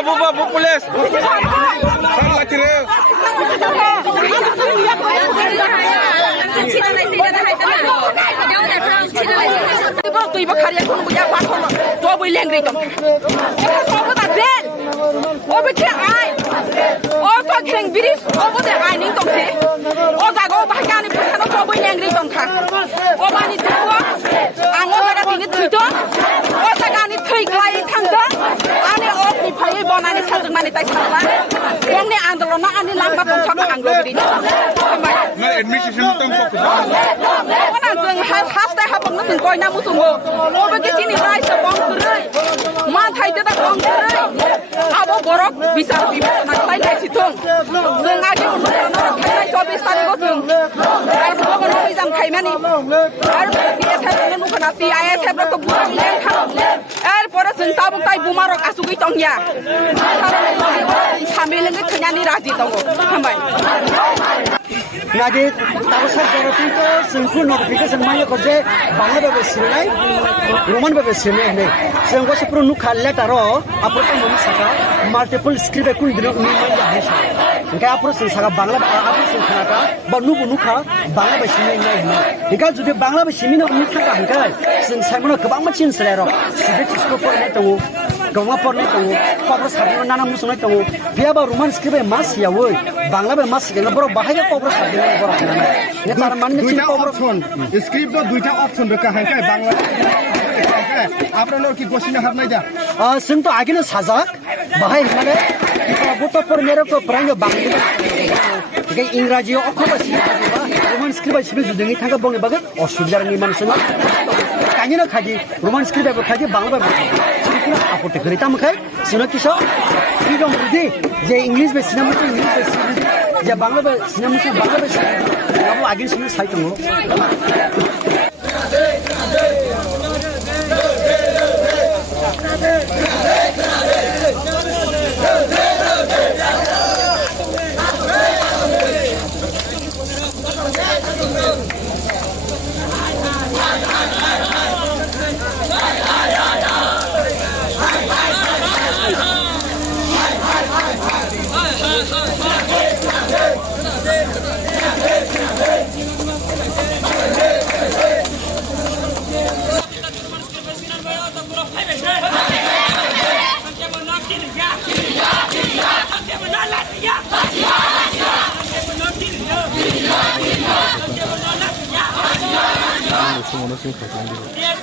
बुबा police tuiba kharia khon buja pa khon to bui leng ri tom so ko ta zen o bi che ai o to kheng biris o bo de ai ning tom se o ga go ba ga ni pa no to bui leng ri tom kha o ba ni tu ang o ga ti ni thui to o sa ga ni thui klai thang to ani o ni phai bon ani sa jung mani tai sa ba yong ni andolon na ani lang ba tom sa ang lo ri ना administration तो हमको ona jeng hastai habang na koi na mutungo obe ke chini rai sa bong kure ma thai te da bong kure abo borok bisa bibana khai lai sithong jeng age onu na khai 24 tarik go jeng ai so go no exam khai mani ar PS ha nu khana ti ISF ro to burang leng kha ar pore jeng ta bung tai bumarok asugui tongya samileng ke khanya ni raji tongo hambai नागे ताबसा जरती तो सिंखु notification माने को जे बांग्ला बे सिनाय Roman बे सिनाय ने सेंगो से pro नु खाले तारो आपरो तो मन सका मल्टीपल स्क्रिप्ट कुन दिन नि मन जा है इनका आपरो से सका बांग्ला आपरो से खाका बनु बुनु खा बांग्ला बे सिनाय नै इनका जुदि बांग्ला बे सिमिनो नि थाका हनका जों साइमनो गोबां मानसिन सरे र सिबे टिस्को फरने तो गवा फरने तो पाब्रो साबनो नाना मुसनाय तो बियाबा रोमान स्क्रिप्ट मास यावै बांग्ला बे मास गेन बरो बाहाय पाब्रो साबनो দুইটা অপশন স্ক্রিপ্ট দুইটা অপশন রাখা হয় বাংলা আপনারা কি কোশ্চেন হারনাই যা जोंथ' आगेनो साजाक बाहाय माने गथ'फोर मेरखौ फोरोङो बांला इंराजियाव अखबासि रोमान स्क्रिप्ट सिबि जुदि थांगा बंनि बागै असुबिदानि मानसिना कानिनो खादि रोमान स्क्रिप्ट खादि बांला सिखुना आपत्ति गरि तामखाय सुनो किस फ्रीडम जुदि जे इंग्लिश बे सिनेमा इंग्लिश बे जे बांला बे सिनेमा बांला बे सिनेमा आगे सिनेमा साइट दङ Yes,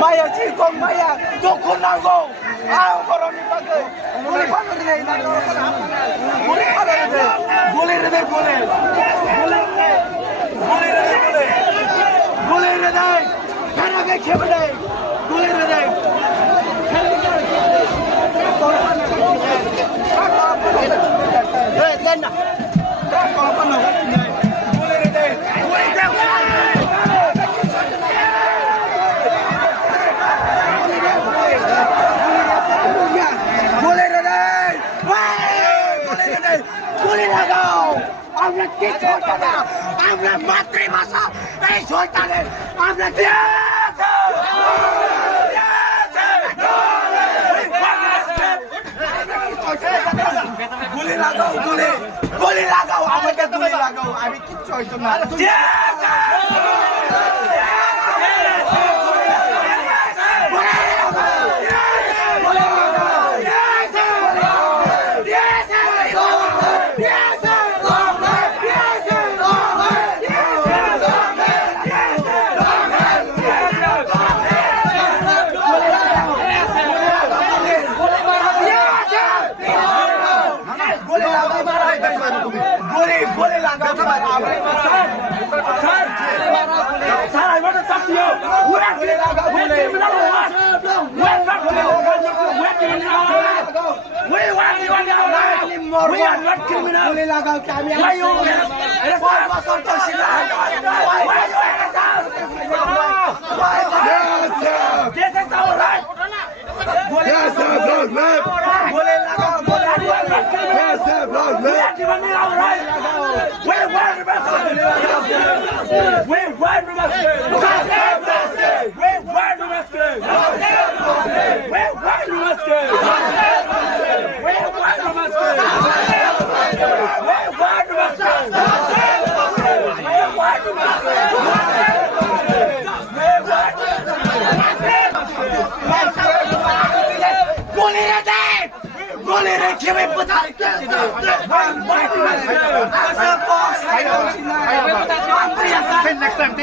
Maya ci kong maya dukun nago ang koroni bagay muli panor ni na ko muli panor ni gole re gole gole re kana ke khebde gole re hey lenna ko panor gole re আমরা কি করতে না আমরা মাতৃভাষা এই শয়তানের আমরা গুলি লাগাও গুলি লাগাও আমাকে গুলি লাগাও আমি কিচ্ছু হইতো না We are not criminal. Why you? This is our right. Yes, sir, blood, man. Yes, sir, blood, man. We are demanding our right. We want the best. We want the best. We want the best. We want the best. We want the best. Next time.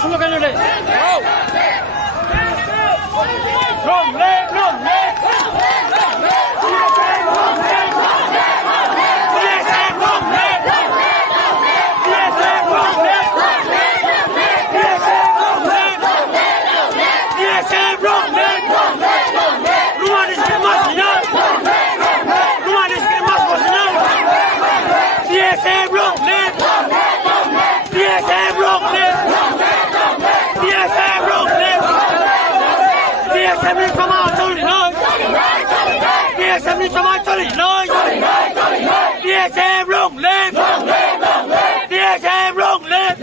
slogan. DSM wrong man. Rumah miskin mas benar. Rumah miskin mas benar. DSM wrong man. DSM wrong man. DSM wrong man. DSM ni sama curi noi. DSM ni sama curi noi. DSM wrong man. DSM wrong man.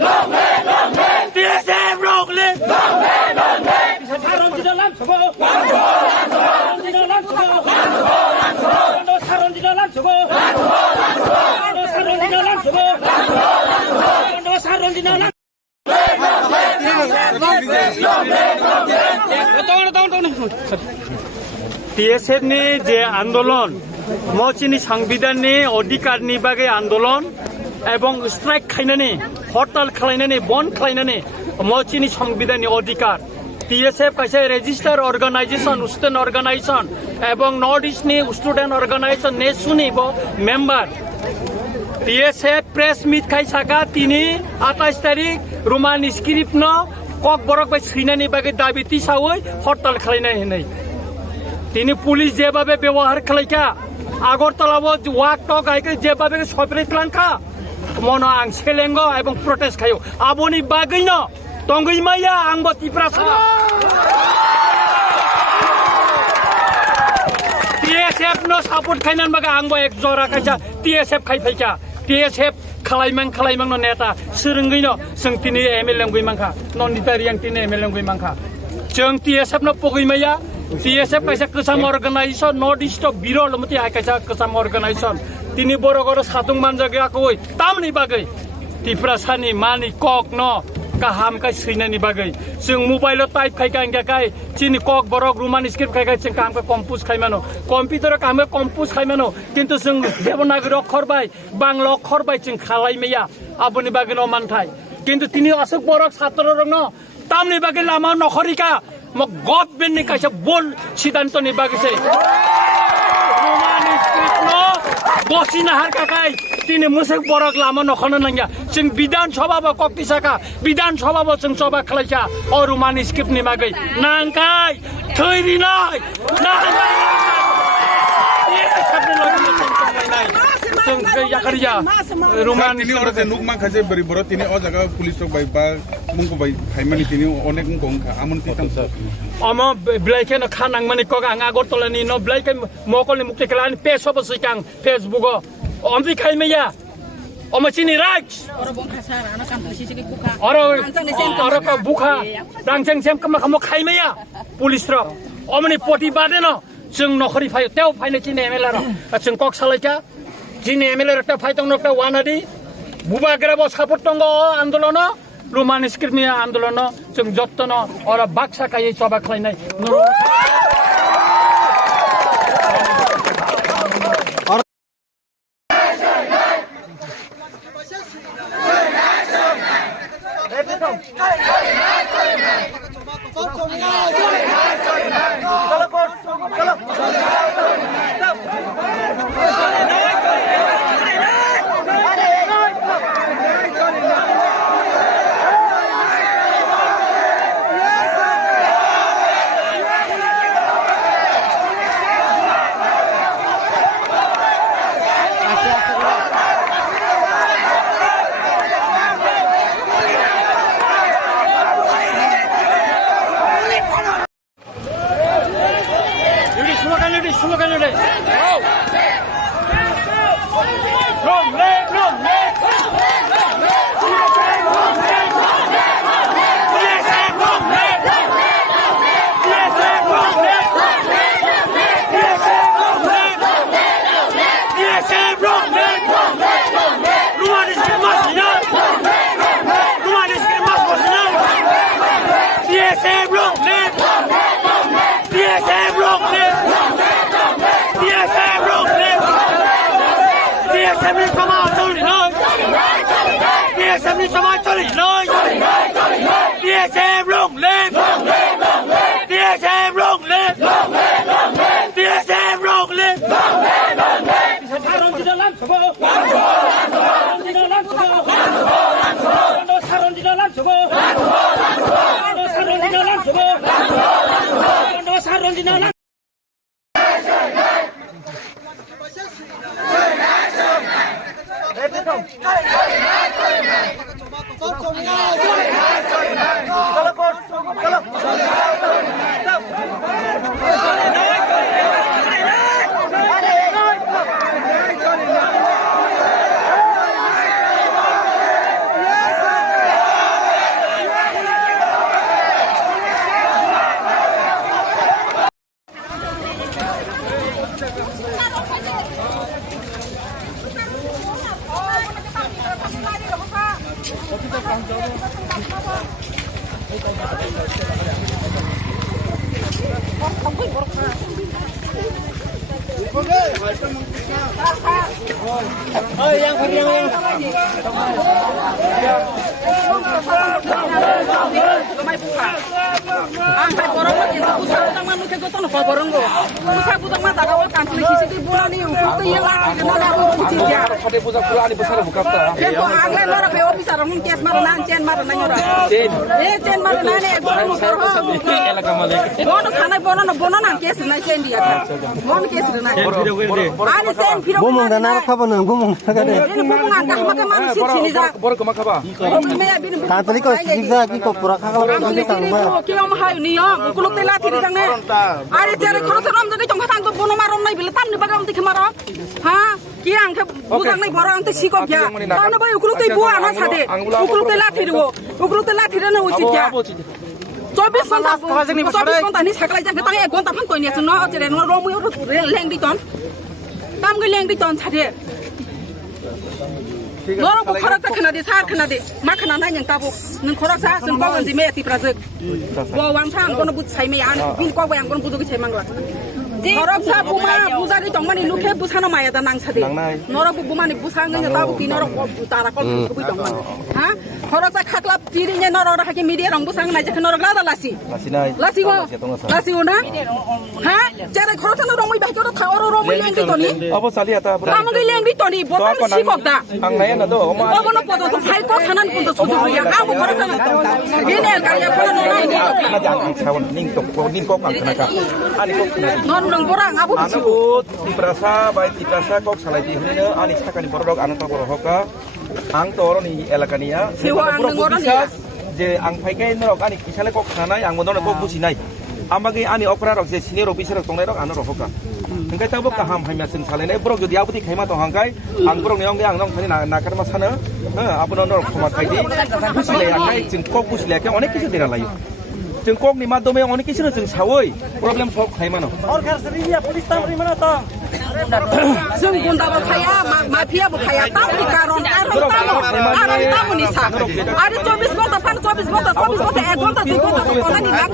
DSM wrong man. 사람 지달람 저거. 사람 지달람 저거. 너 사람 지달람 저거. 너 사람 지달람 저거. 너 사람 지달람. TSF ni je আন্দোলন মচিনি সংবিধাননি অধিকারনি বাগে আন্দোলন এবং strike খাইনানি হরতাল খালাইনানি বন্ধ খালাইনানি মচিনি সংবিধাননি অধিকার TSF কাছে register organisation student organisation এবং north ইস্টনি student organisation নেশুনি মেম্বার TSF প্রেস মিট খাই সাকা তিনি 28 তারিখ রোমান স্ক্রিপ্ট ন কক বরক বাই সৈনানি বাগে দাবি তিসাওই হরতাল খালাইনাই হেনাই তিনি পুলিশ যেভাবে ব্যবহার খালাইকা আগরতলা ওয়াক টক আইকে যেভাবে সপরে ক্লানকা মন আং সেলেঙ্গ এবং প্রটেস্ট খাইও আবনি বাগৈ ন তঙ্গৈ মাইয়া আংব Tiprasa TSF no support khainan baga angbo ek jora kacha TSF khai phaika TSF khalaimang no neta sirungui no sung tini ML ngui mangkha non ditari yang tini ML ngui mangkha jeng TSF no pogui maya TSF kaisa kesam organization North East biro lomti hai kaisa kesam organization tini borogoro satung manjage akoi tamni bagai tiprasani mani kok no kaham kai sinani bagai sung mobile type khai ka angka kai chini kok borok roman script khai kai sung kaham ka compose khai mano computer kaham ka compose khai mano kintu sung devanagari অক্ষর bai bangla অক্ষর bai sung khalai meya aboni bagai no manthai kintu tini asuk borok ছাত্র rong no tamni bagai lama nokhorika mo government ni kaisa bol siddhanto ni bagai se roman script no বসিনা হার কাকাই তিনি মুসক বরক লামা নখনো নাঙ্গা जों বিধানসভা বা কক্টিসাকা বিধানসভা বা जों সভা খালাইছা অরু মানি স্ক্রিপ্ট নি মাগৈ নাংকাই থৈরি নাই নাংকাই সামনে লগনে নাই जों ইয়াকারিয়া রোমান তিনি ওরা যে নুকমা খাজে বরি বড় তিনি ও জায়গা পুলিশ তো বাই বা মুংকো বাই ফাইমানি তিনি অনেক মুংকো আমন তিতাম ama blaike no khanang mani ko anga gortolani no blaike mokol mukte kelani peso bosikang facebook o omdi khaimeya oma chini right oro ka bukha rangchang sem kam khamo khaimeya police ro omni poti bade no जों नखरि फाय तेव फायने चिने MLA रो जों कक सालाइका चिने MLA रो फाय तंग नकटा वानादि बुबाग्राबो support तंग आन्दोलन Roman स्क्रिप्टनि आन्दोलन जों जत्तन अर बाक्सा कायै सभा खालायनाय Ang kay borong mo dito, pusa putang man kay goto no borong go. Pusa putang man daga wal kanto kisi di bola ni yung puto yang lagi na na ro puti dia. Kade pusa pula ni besar buka ta. Ken ko agle lora be officer mun kes mar nan chen mar na nyora. Chen mar na ne borong mo kor ho. Bono khana bono na kes na chen dia. Bono kes na. Ani sen phiro. Bomong dana khaban bomong kagade. Ini bomong ang kahma ke man sit sini za. Bor kama khaba. Me abin. Tantali ko sigza ki ko pura khaban Ini sini ko ki om hayu ni om kuluk tela thiri jang ne. Ari chere khoro se rom jage jong khatang to bono marom nai bile tam ni bagam ti khmaro. Ha ki ang ke bujang nai borang te sikop ya. Tam na bai ukuluk te bua na chade. Ukuluk tela thiri wo. Ukuluk tela thiri na uchi ya. 24 घंटा नि छकलाई जang ketang 1 घंटा phan toi ni chno chere no rom yo leng di ton. Tam ge leng di ton chade. Noro ko khara ta khna di sar khna di ma khna na yang tabu nung khora sa sun ko gan di me ti prajek bo wang sang kono bu chai me an bin ko yang kono bu du chai mangla Norok sa buma buzari tong mani lukhe busana maya da nang chade norok bu buma ni busang nge tabu ti norok utara ko bu tong man ha norok sa khaklap tiri nge norok ra ke media rong busang na je norok la lasi lasi na ha jare khoro sa norok moi bahto tha oro ro moi leng di toni abo sali ata am ge leng di toni botan sikok da ang nai na do ma abo no podo to phai ko thanan kun to suju ya am khoro sa gene ka ya ko no na na jang ang chawon ning to ko ning ko kan na ka ani ko non nang borang abu anu tiprasa bai tiprasa kok salai di hene ani sakani borodok anu to borohoka ang toro ni elakania Siwa ang nangoro niya. je ang phaikai norok ani kisale kok khanai ang modon kok businai amagi ani opera rok je senior officer tongnai rok anu rohoka engkai tabo kaham haimya sing salene borok jodi abuti khaima to hangkai ang borok neong ang nong thani nakarma sana apuno norok khoma thaidi busile angkai jing kok busile ke onek kisu dira layu jing kok ni madome onek kisu jing sawoi problem solve khaima no Sung gunda bo khaya mafia bo khaya tam ni karon tam ni sa ari 24 घंटा pan 24 घंटा 1 घंटा 2 घंटा kona ni lang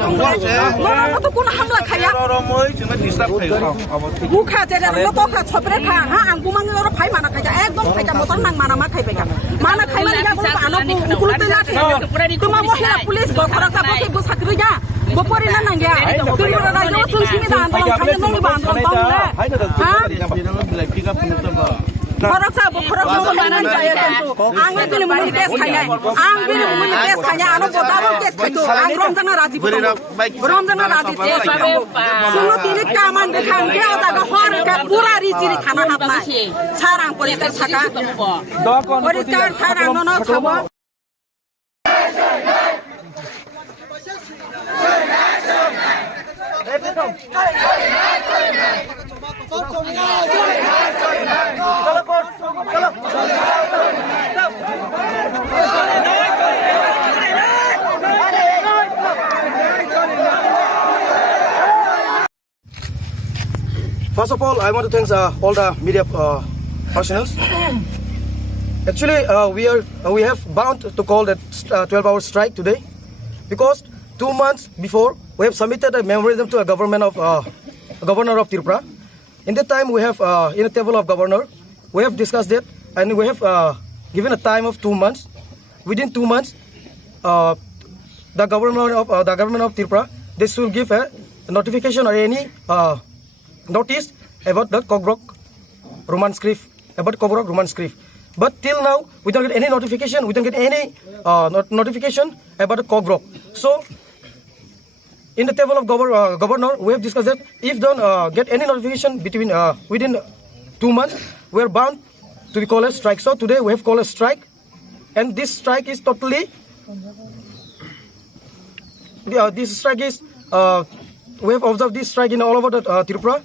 no to kun hamla khaya moi jing disturb khayo abo bukha jera no to kha chopre kha ha ang bumang ro phai mana khaya ekdom khaya motor nang mana ma khai beka mana khai mana ga ano kulute la kuma mo hela police go khara ka bo ke bo sakri ja bopori na nang ya turi ra ra yo chung simi dan tong khaya no ni ban tong tong le ha Korok sa korok mo manan jaya tentu ang bini mumuni kes khanya ang bini mumuni kes khanya ano bodabo kes khaito ang rom jana raji suno tiri kaman dekhang ke oda ga hor ka pura rijiri khana hapna sarang poriskar saka poriskar sarang no khabo First of all, I want to thank all the media personnel. Actually, we have bound to call that 12-hour strike today because 2 months before we have submitted a memorandum to a governor of Tripura. In that time, we have in the table of governor, we have discussed it and we have given a time of 2 months. Within 2 months, the government of Tripura, they should give a notification or any notice about the Kokrok Roman script, But till now, we don't get any notification. We don't get any notification about the Kokrok. So in the table of governor, we have discussed that if don't get any notification between within 2 months, we are bound to be called a strike. So today we have called a strike, and this strike is totally. This strike is we have observed this strike in all over the Tripura.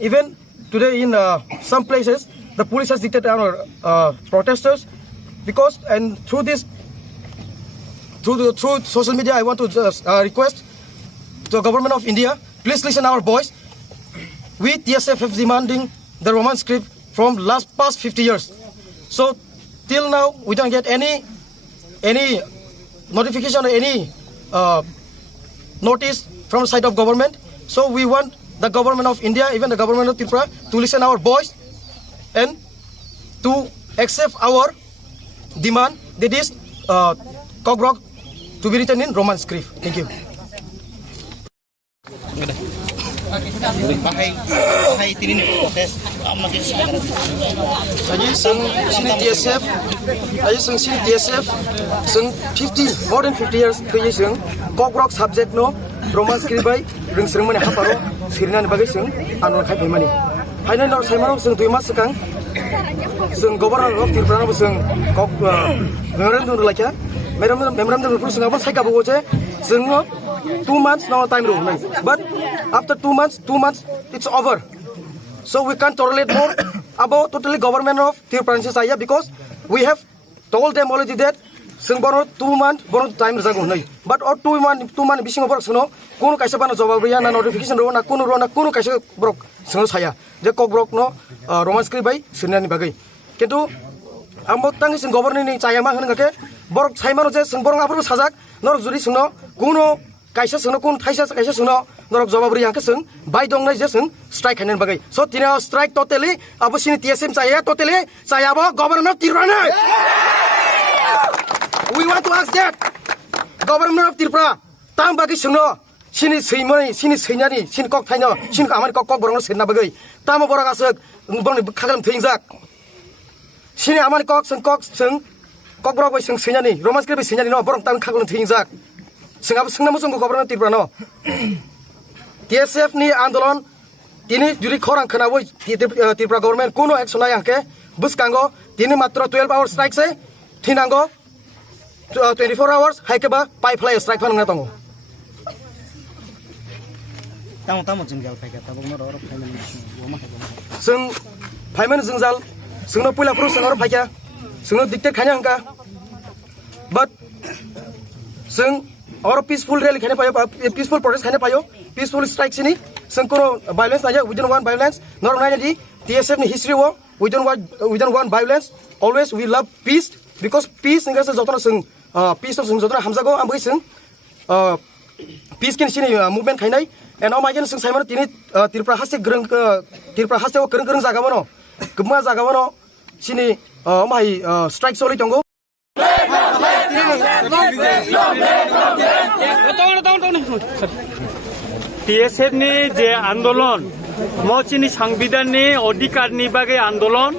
Even today in some places, the police has dictated our protesters because and through social media, I want to just request to the government of India, please listen our voice. We TSF have demanding the Roman script from past 50 years. So till now we don't get any notification or any notice from the side of government. So we want the government of India, even the government of Tripura, to listen our voice and to accept our demand that is Cockroach to be written in Roman script. Thank you. Aji sang sini TSF, sang 50 more than 50 years kaya sang Cockroach subject no Roman script by ring serang mani haparo sirina ni bagai sang anon khai pai mani. Haina nor saimano sang 2 mas sekang sang governor of Tripura no sang kok memorandum lakya memorandum pun sang apa sai ka bogo che sang 2 months no time ro but after 2 months it's over. So we can't tolerate more about totally government of Tripura saya because we have told them already that sing bono 2 months bono time jago nai but or 2 months bising over suno kono kaisa bana jawab ya na notification ro na kono kaisa brok suno saya je kok brok no Roman script bai sunani bagai kintu ambo tangi sing governor ni saya ma hono ke borok saimano je sing borong apro sajak nor juri suno kono kaisa suno kon thaisa kaisa suno norok jawab ri angke sing bai dong nai je sing strike hanen bagai so tina strike totally abo sini TSM saya totally saya abo governor Tripura nai. We want to ask that government of Tripura tam bagi suno sini seimai sini seinyani sini kok thaino sini amani kok borong senna bagai tam borok asek bong khagalam theingjak sini amani kok sing kok borok bai sing seinyani Roman script bai seinyani no borong tam khagalam theingjak singap singna musung government Tripura no TSF ni आंदोलन tini juri khorang khana boi Tripura government kono action ai angke buskango tini matro 12 hours strike se thinango 24 hours haike ba pipe fly strike phanang na tongo tamo jinggal paika tabong no ro payment sing payment jingjal singno puila pro singor phaika singno dictate khanya angka but sing or peaceful rally khane payo peaceful protest khane payo peaceful strike sini sing kono violence na we don't want violence nor nai TSF ni history wo we don't want violence always we love peace because peace ninga sa jotona sing peace sing jotona hamjago ambai sing peace kin sini movement khainai and all my gen sing saimano tini Tripura haste wo gereng jagabono gema jagabono sini mai strike soli tongo TSF ni je आंदोलन मौचिनी संविधाननि अधिकारनि बागै आंदोलन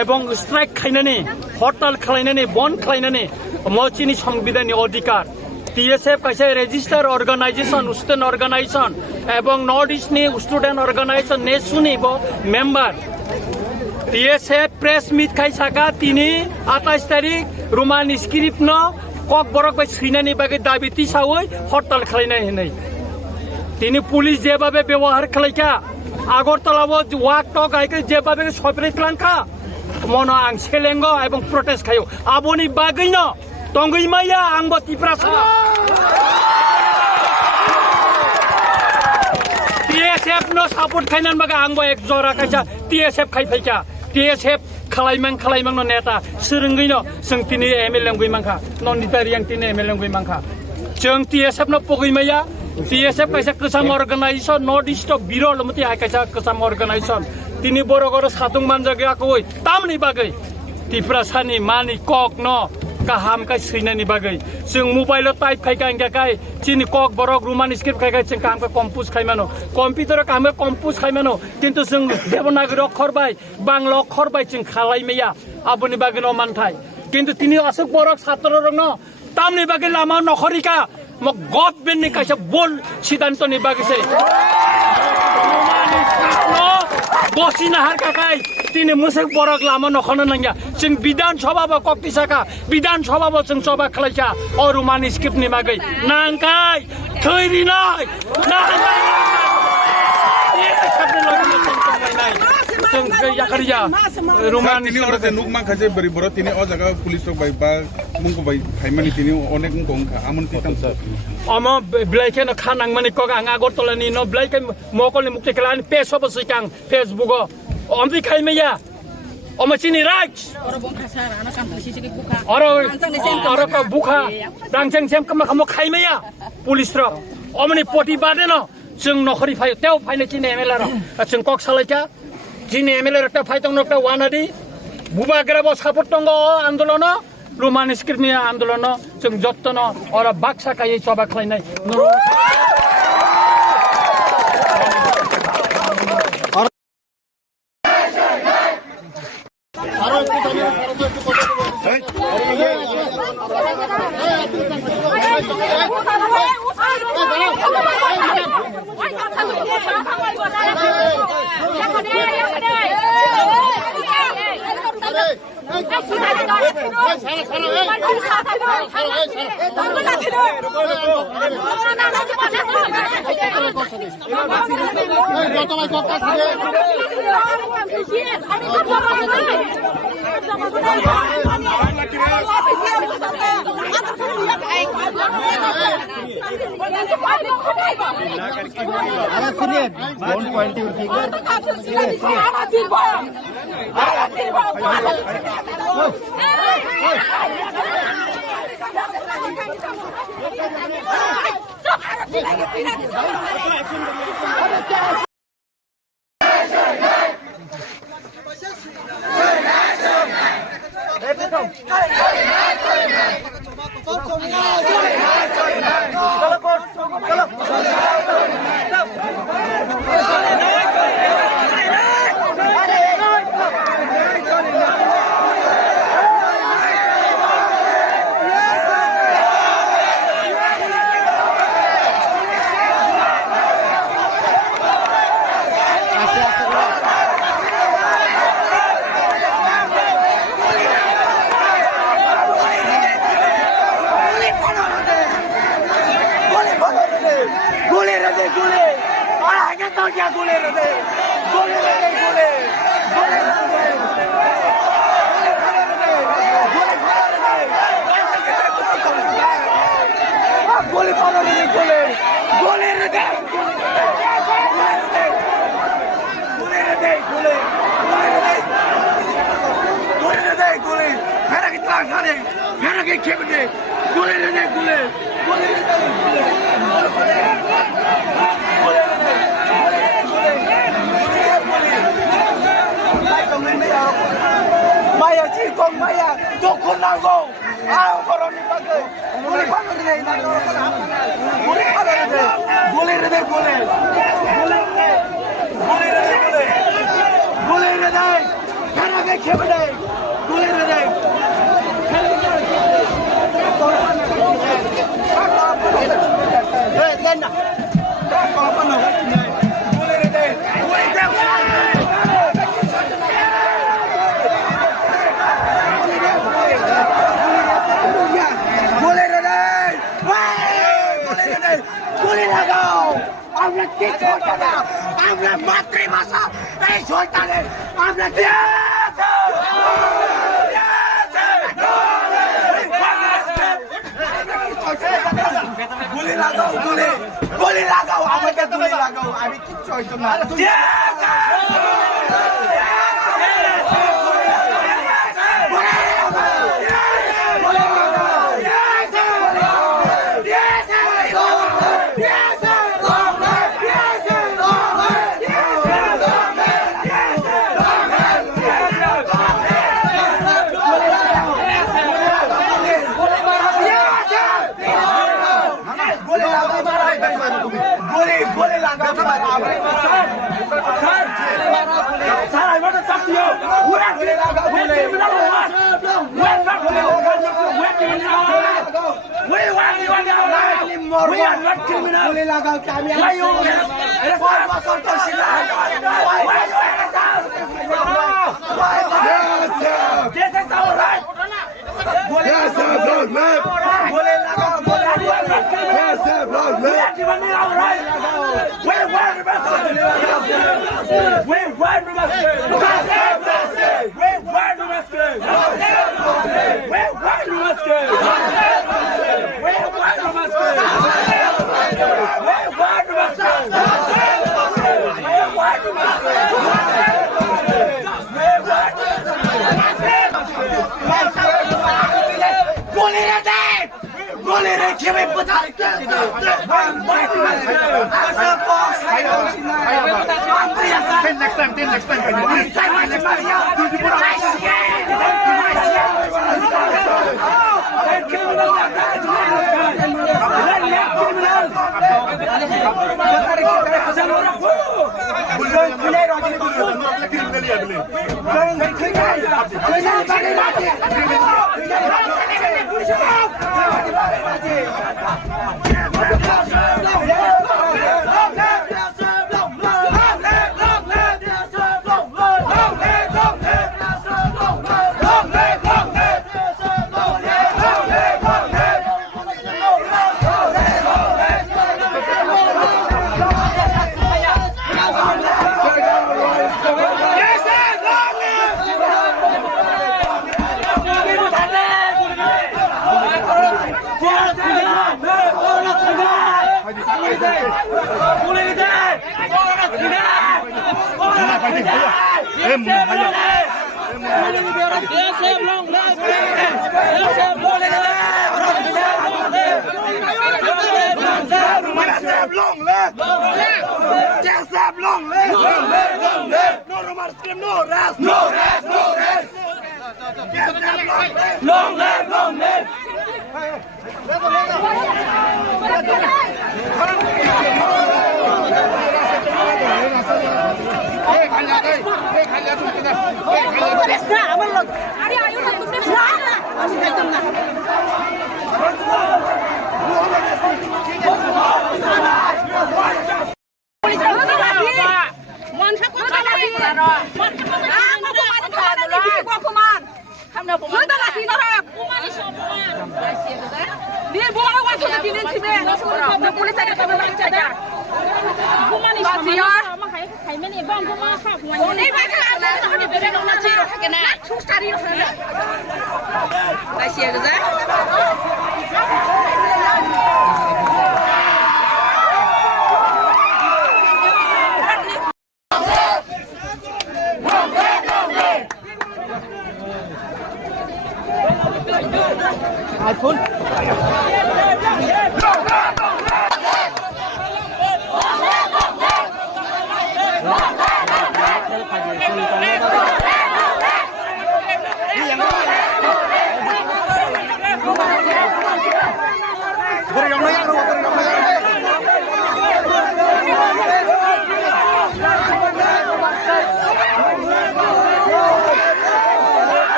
एवं strike खालायनानै हरताल खालायनानै बन्द खालायनानै मौचिनी संविधाननि अधिकार TSF kaisa register organization student organization एवं नॉर्थ ईस्ट नि स्टूडेंट organization नेसुनि बो मेंबर TSF प्रेस मीट खाइसाका तिनी 28 तारिख रोमान स्क्रिप्ट न कक बरक बाय सैनानि बागै दाबि तिसावै हरताल खालायनाय होनै तिनी पुलिस जेबाबे व्यवहार खालायका आगरतलाबो वाक टक आइके जेबाबे सप्रे क्लानका मनो आं सेलेंगो एवं प्रोटेस्ट खायो आबोनि बागै न तंगै माया आंबो तिप्रासा TSF no support खाइनान बागै आंबो एक जरा खाइसा TSF खाइफैका TSF खालायमां no नेता सोरंगै न जों तिनी MLA गयमांखा नन्दितारि आं तिनी MLA गयमांखा जों TSF no पगैमाया TSF kaisa kesam organization North East Biro lomti hai kaisa kesam organization tini borogoro satung manjage akoi tamni bagai Tripura sani mani kok no kaham kai sinani bagai जों mobile type khai ka kai chini kok borok roman script khai जों काम ka compose khai mano computer काम ka compose khai mano kintu जों devanagari अक्षर bai bangla अक्षर bai जों khalai meya aboni bagai no manthai kintu tini asuk borok satro rong no tamni bagai lama nokhorika গভর্নমেন্টनि কাছে বল সিদ্ধান্তनि বাগিছে গসিনা হারকাকাই তিনি মুসক বরক লাमा नखनो नांगिया जों विधानसभा बा कक्तिसाका विधानसभा बा जों सभा खालायसा अरुमानि स्क्रिप्टनि बागै नांगाय थैरिनाय नांगाय जों याकारिया रुमानि তিনি ওরা যে নুকমা খাজে বরি বড় তিনি ও জায়গা পুলিশ বাই বা মুংকো বাই ফাইমানি তিনি অনেক মুংকো আমন তিতাম ama blaike no khanang mani ko anga gortolani no blaike mokol mukte kelani peso bosikang facebook o omdi khaimaya oma chini right oro ka bukha rangcheng sem kama khamo khaimaya police ro omni poti bade no जों नखरि फाय तेव फायने चिने MLA रो जों कक सालायका चिने MLA रो फाय दं नकटा वानादि बुबाग्राबो support दंग आन्दोलन रुमानि स्क्रिप्टनि आन्दोलन जों जत्तन अर बाक्सा कायै सभा खालायनाय Maya ci kong maya dokon nago aw koroni bagay guli pano rin nago guli pano rin guli rin guli guli rin kana ke khebde guli rin hey lenna ko pano guli rin guli rin আমরা কি করতে না আমরা মাতৃভাষা এই শয়তানে আমরা গুলি লাগাও গুলি লাগাও আমাকে গুলি লাগাও আমি কিচ্ছু হইতো না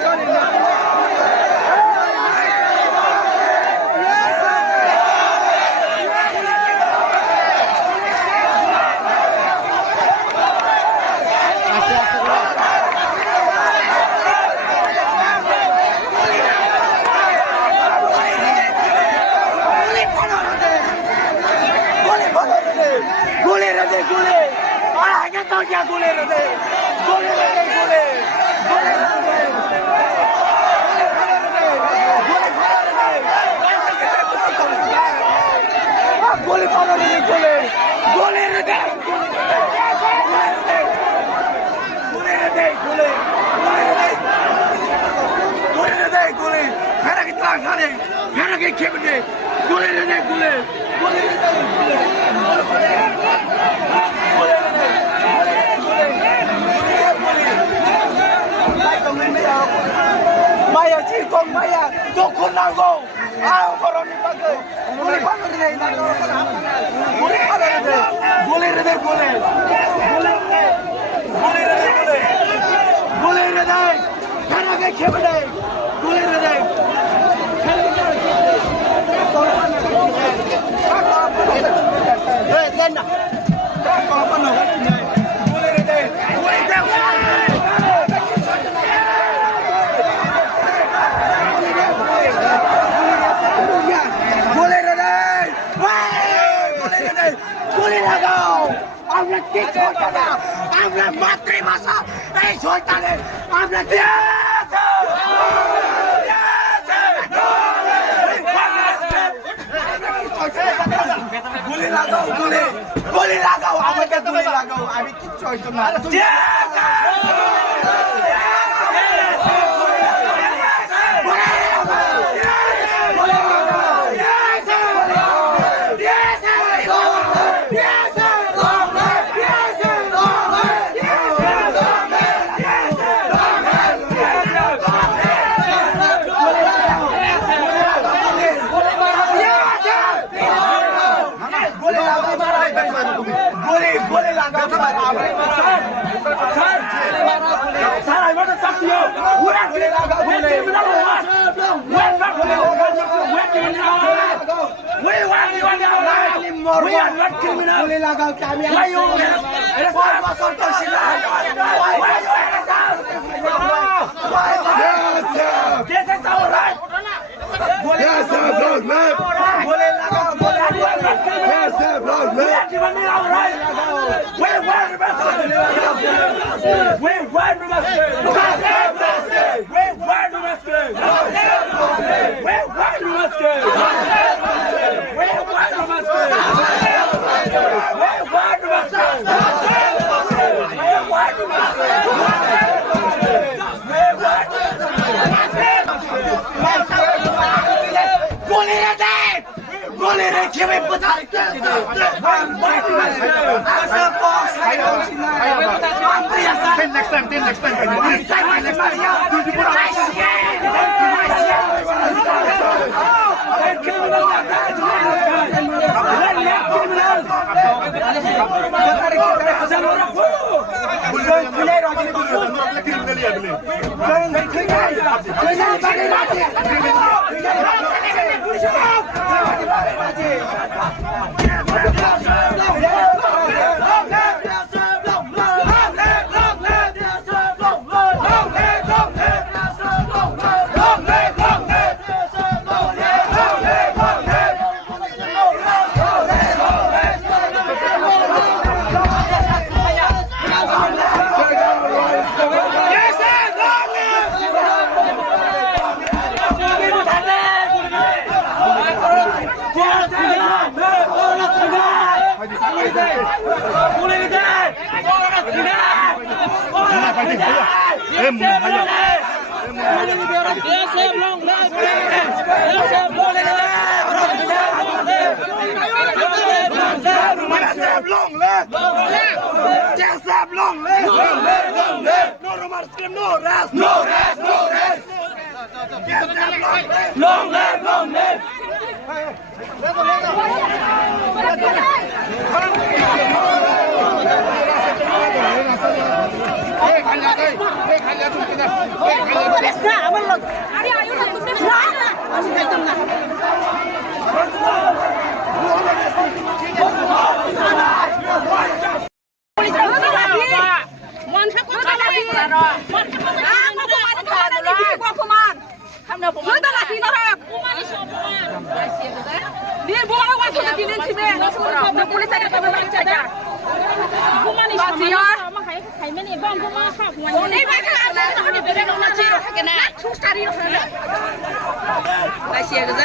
Chalo Gole rade gole. Ora hage to kya gole rade. Gole rade gole. Gole rade. Gole khana rade gole. Gole rade. Gole rade gole. Gole rade gole. Phera ki tang khane. Phera ki khebne. Gole rade gole. Gole rade gole. Maya chi kong maya dokon nago ao koroni bagai gole phanori nei nago gole phanori de gole rede gole gole rede gole rede khana ke khebne gole rede hey lên nào có con nào gole rede gole de Gole lagao, আমরা কি করতে না, আমরা মাতৃভাষা এই শয়তানের আমরা গুলি লাগাও আমাকে গুলি লাগাও আমি কিচ্ছু হইতো না Gole lagao sir I want to talk to you gole lagao gole we are not criminal gole lagao kami why you this is our right yes sir wrong man gole lagao yes sir wrong man we are demanding our right we want justice we want justice we want justice we want justice we want justice we want justice Gole re kime bata next time Long live! Dia buat orang tu nak dilin sini, nak semua nak polis ada kamera kita ada. chỉ à đây phải cái ăn nó đi về đây nó chỉ rồi cái này chú ta đi rồi lại xe cái gì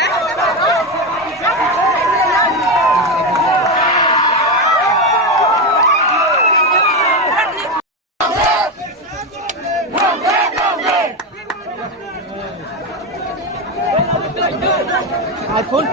iPhone.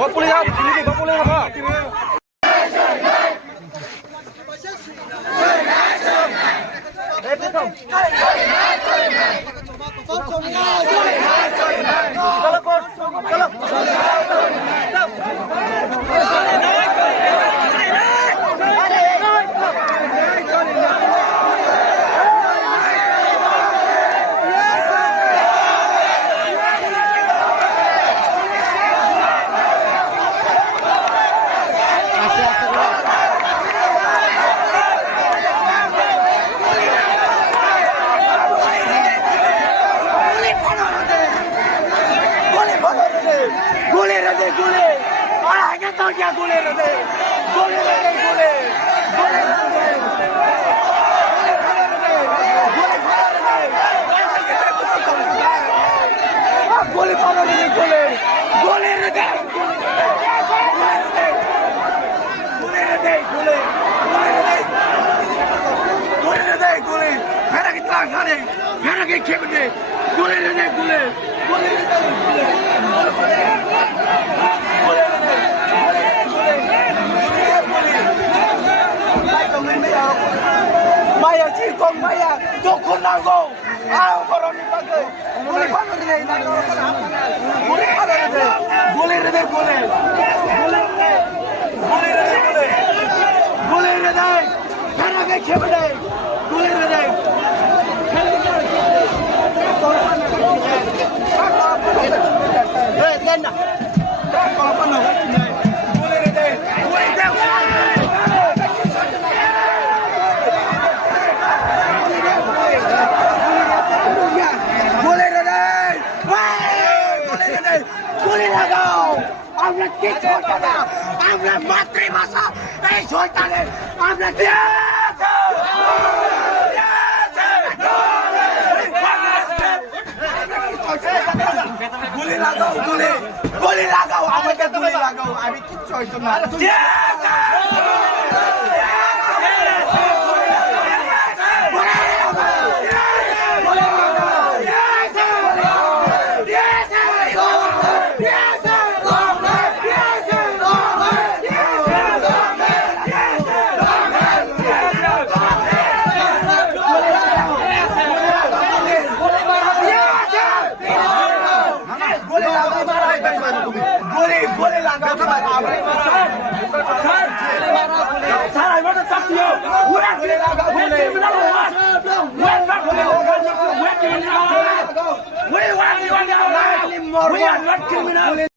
Bawa polis apa? Sini bawa polis apa? Maya chỉ con Maya, tôi không nào go. Ao koron ni bagai. Boleh pamer ni, nak orang kena apa ni? Boleh pamer ni, boleh ni, boleh. Boleh ni, boleh ni, boleh. Boleh ni, kerana ke cewek ni, boleh ni. Hei, lena. Kalau apa nak? Boleh ni, boleh dah. আমরা কি ছোটা না আমরা মাতৃভাষা এই শয়তানের আমরা গুলি লাগাও গুলি লাগাও আমাকে গুলি লাগাও আমি কিচ্ছু হইতো না We are not criminals.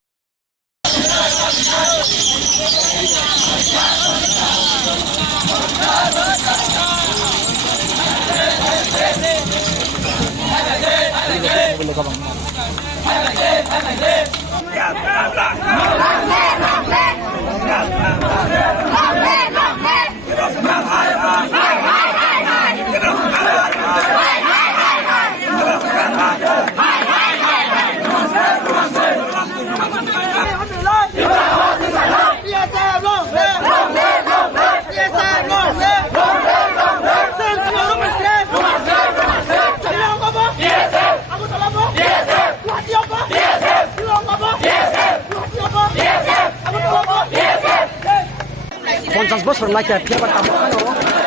50 বছর লাগে ফিয়াবা তামখানো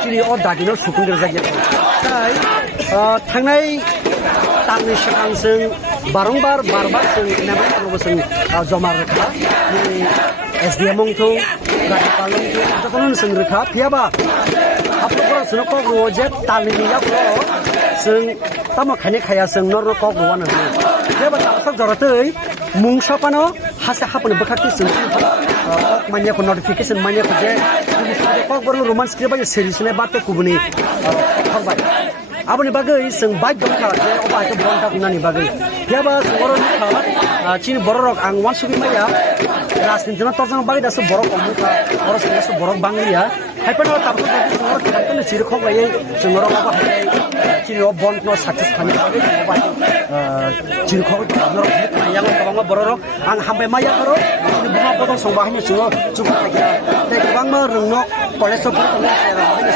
চিনি ও দাদিनो सुफुंगेर जायो তাই थांनाय तांनि सिगां जों बारंबार जों नेमाय जों जमा रोखा SDM मंथौ गारिपालंथौ जतन जों रोखा फैयाबा हाफोराव जों कग्र'आव जे तालनि याफ्रो जों तामा खायने खाया जों नर कग्र'आनो फैयाबा तामसा जरतै मुंसापानो हासे हापनो बखाखि जों मानियाखौ नटिफिकेशन मानियाखौ जे कग्र'आव रोमान्स क्रिबाय सेरिसने बाते कुबुनि हरबाय aboni bagai seng baik dongkha je oba ke bronta kunani bagai yaba borok kha chini borok ang wan sugi maya rajnitina torjang bagai dasu borok omukha borok dasu borok banglia haipano tapso sengor khantene chir khoglai sengor oba chini o bond no success khani bagai oba chir khog borok yang kabang borok ang hambai maya karo chini bunga bodong songba hanya sungo chuka kya te kabang ma rungno college of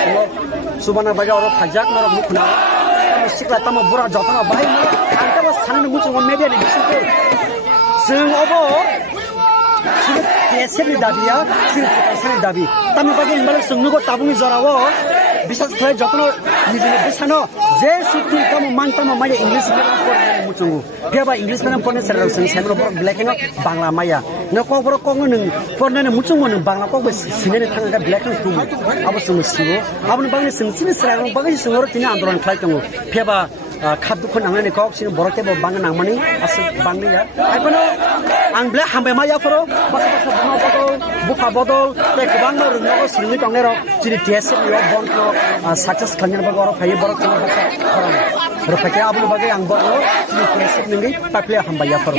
sungo subana baja oro phajak nor mukhna sikla tamo bura jotna bai na anta ba sanan muchung media ni bisute sing obo sing kese ni dabiya sing kese ni dabi tamo bagi imbal sungnu ko tabungi jorawo bisas thai jotna nijine bisano je sutu tamo man tamo maya english medium pore muchung biaba english medium pore sera sing semro black no bangla maya no ko bro ko nung pore ne muchung nung bangla ko be sinene thanga black no tu abo sung sibo abo bangni sing sing sera bagi sungor tini andolan khai tongo biaba khadu khon nangani kok sing borok ke bang nangmani asu bangni ya aikono ang black hambe maya foro basa buka bodol te kubang no rungno ko singi tongne ro chiri tese yo bon ko success khanyan ba goro phai borok chini basa khoran ro phake abo bagi ang borok chiri tese ningi paple hamba ya foro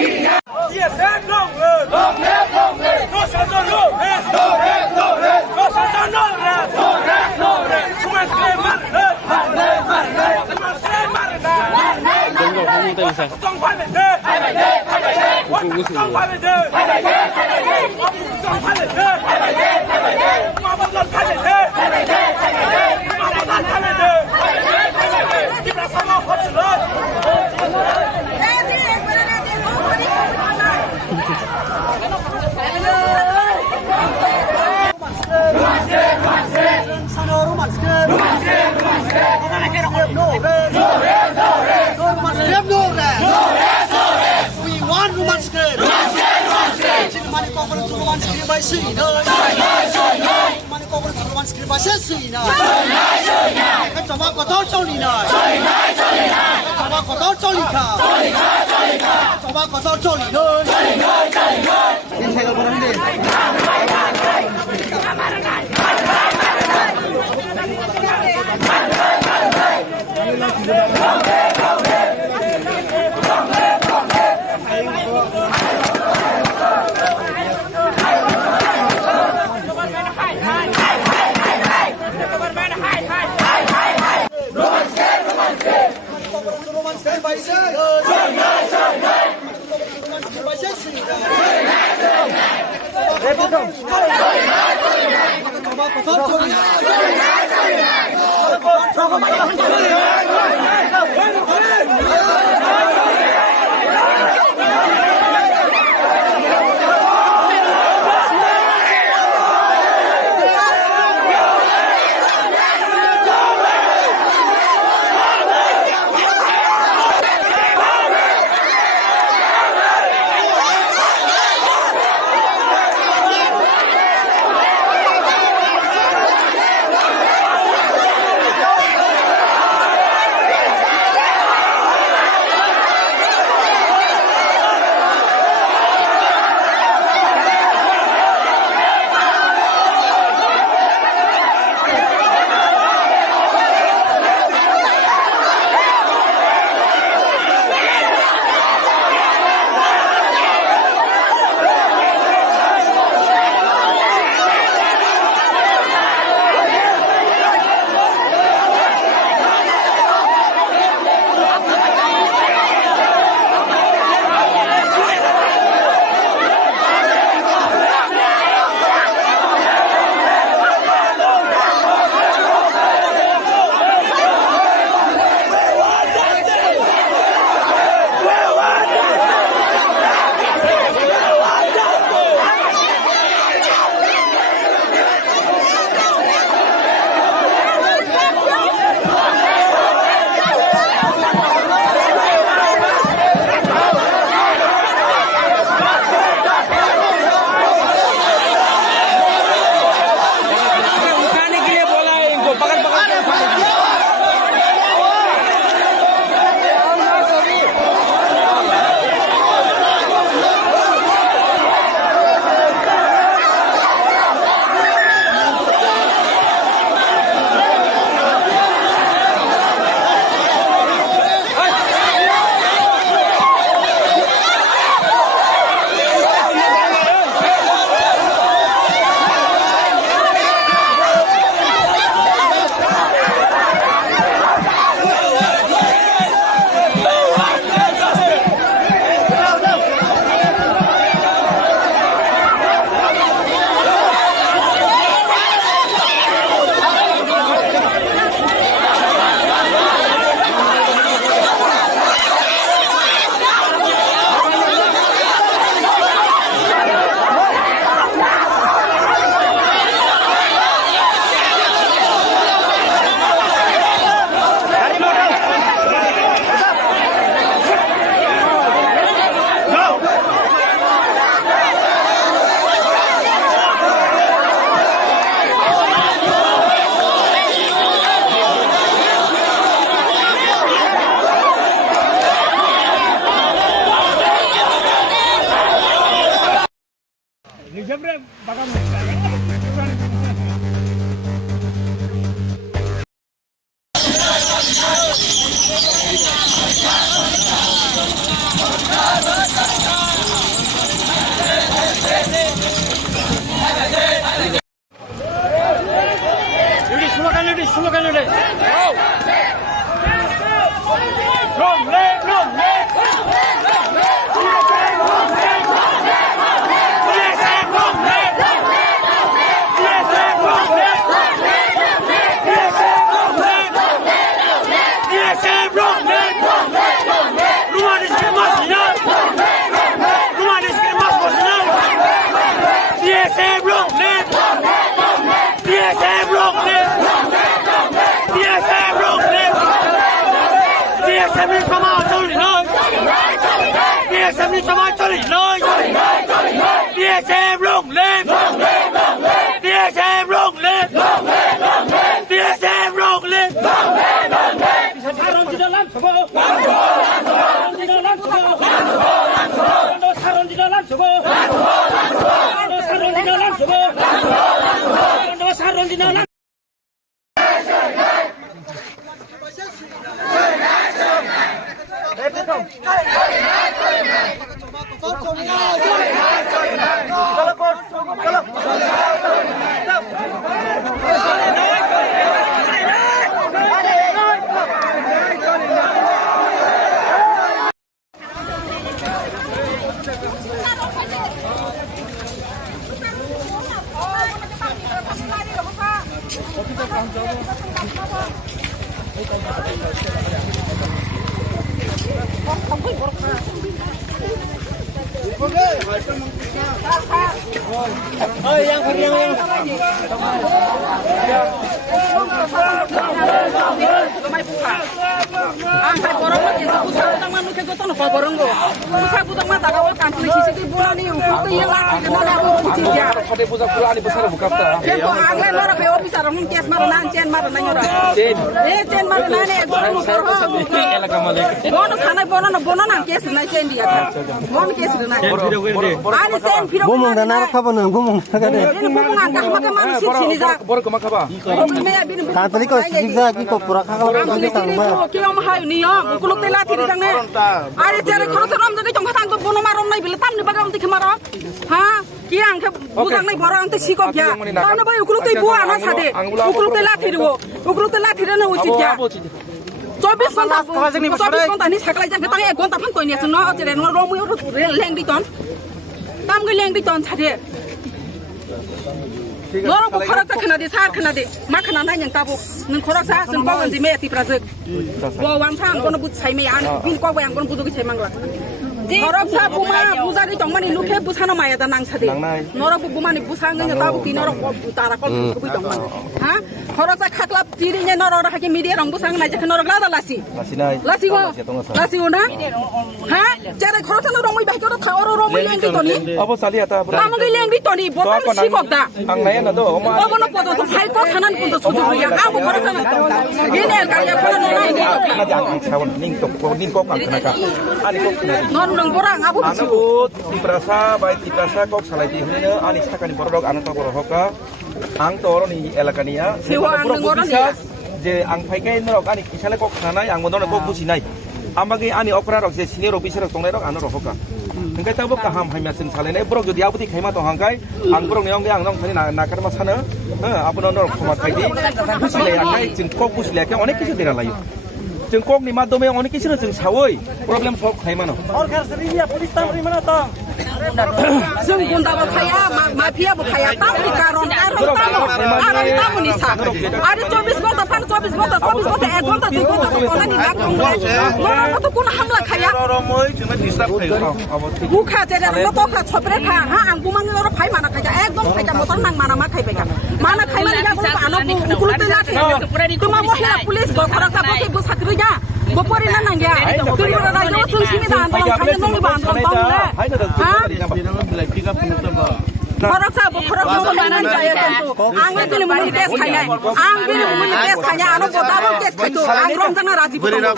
Khorok sa khorok no manan jaya tentu. Ang bini mumuni kes khanya. Ang bini mumuni kes khanya. Ano bodabo kes khaitu. Ang romjana raji bodo.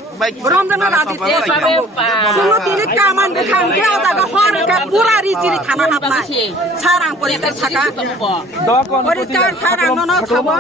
Romjana raji te babe. Suno tini kaman dekhang ke otaga hor ka pura rijiri khana hapna. Sarang poriskar thaka. Poriskar sarang no khabo.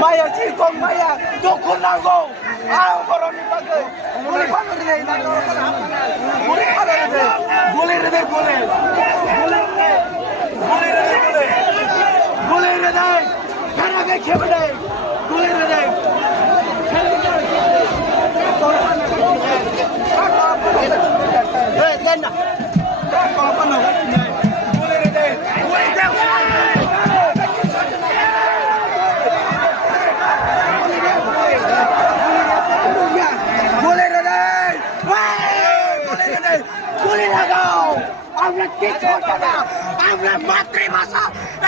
Maya chi kong maya dokon nago ang boroni bagay gole pagod nei nago gole pagod nei gole rede gole gole rede khana ke khebde gole rede hey lenna ko pa na gole rede gole rede আমরা কি করতে না আমরা মাতৃভাষা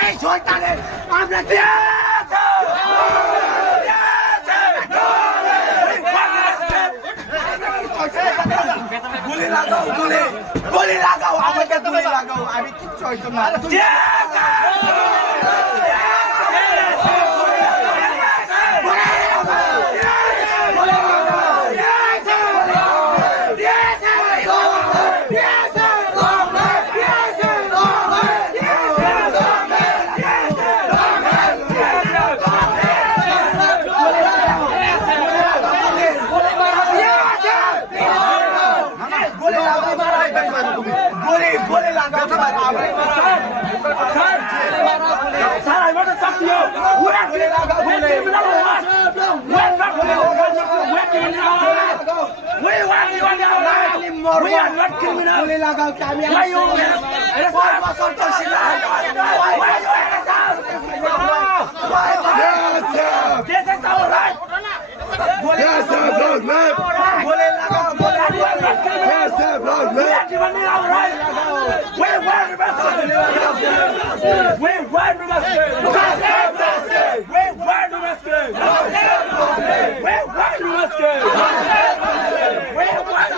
এই শয়তানের আমরা গুলি লাগাও গুলি লাগাও আমাকে গুলি লাগাও আমি কিচ্ছু হইতো না We are not criminal. We are not criminal. Why you? This is our right. Yes, sir, man. Yes, sir, man. We are demanding our right. We want justice. We want justice. We want justice. We want justice. We want justice. We want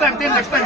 Next time.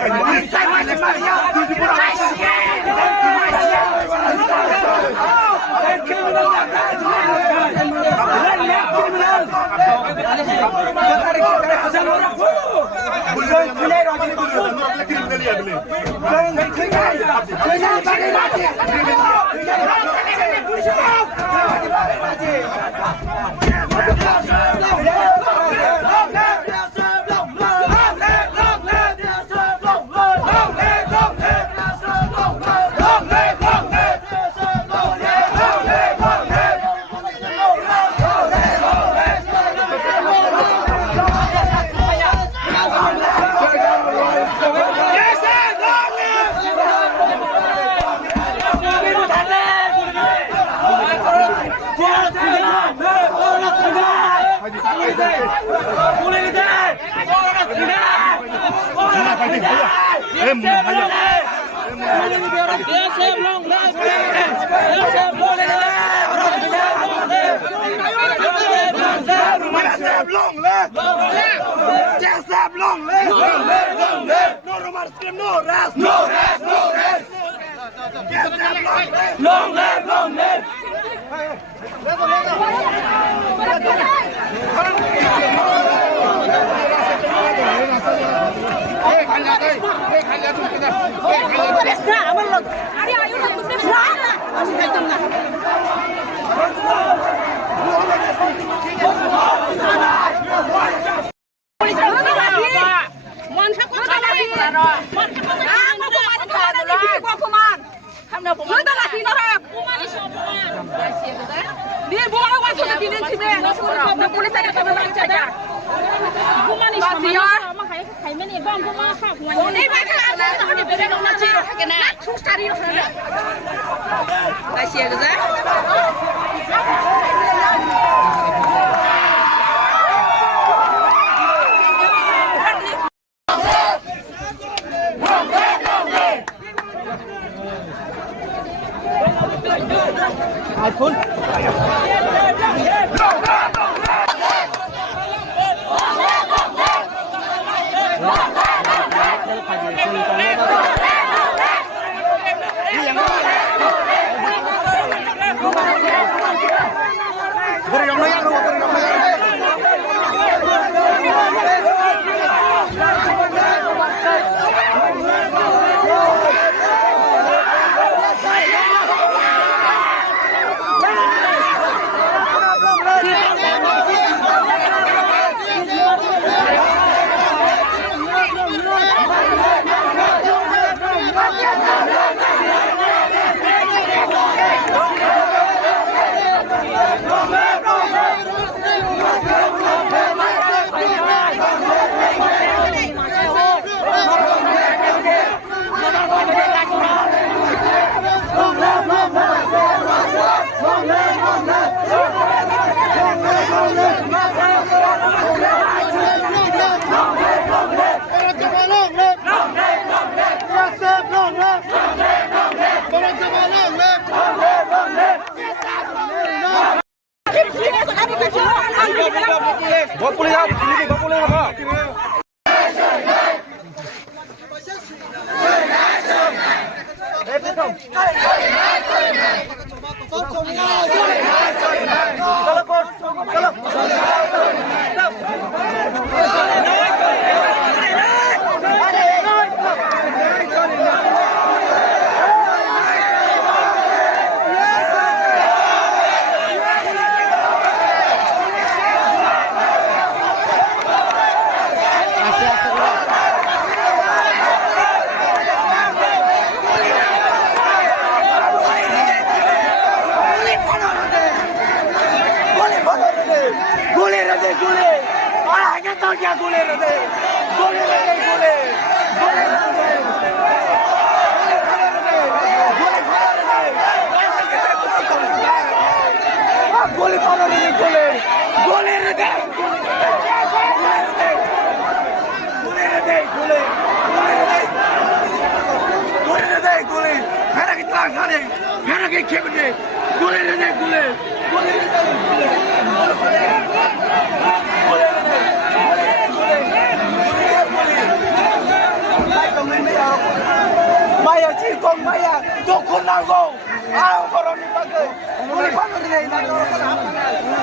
Maya cikong maya, dukun nago. Aku koron ni pakai. Boleh pakai ni, nago koron apa?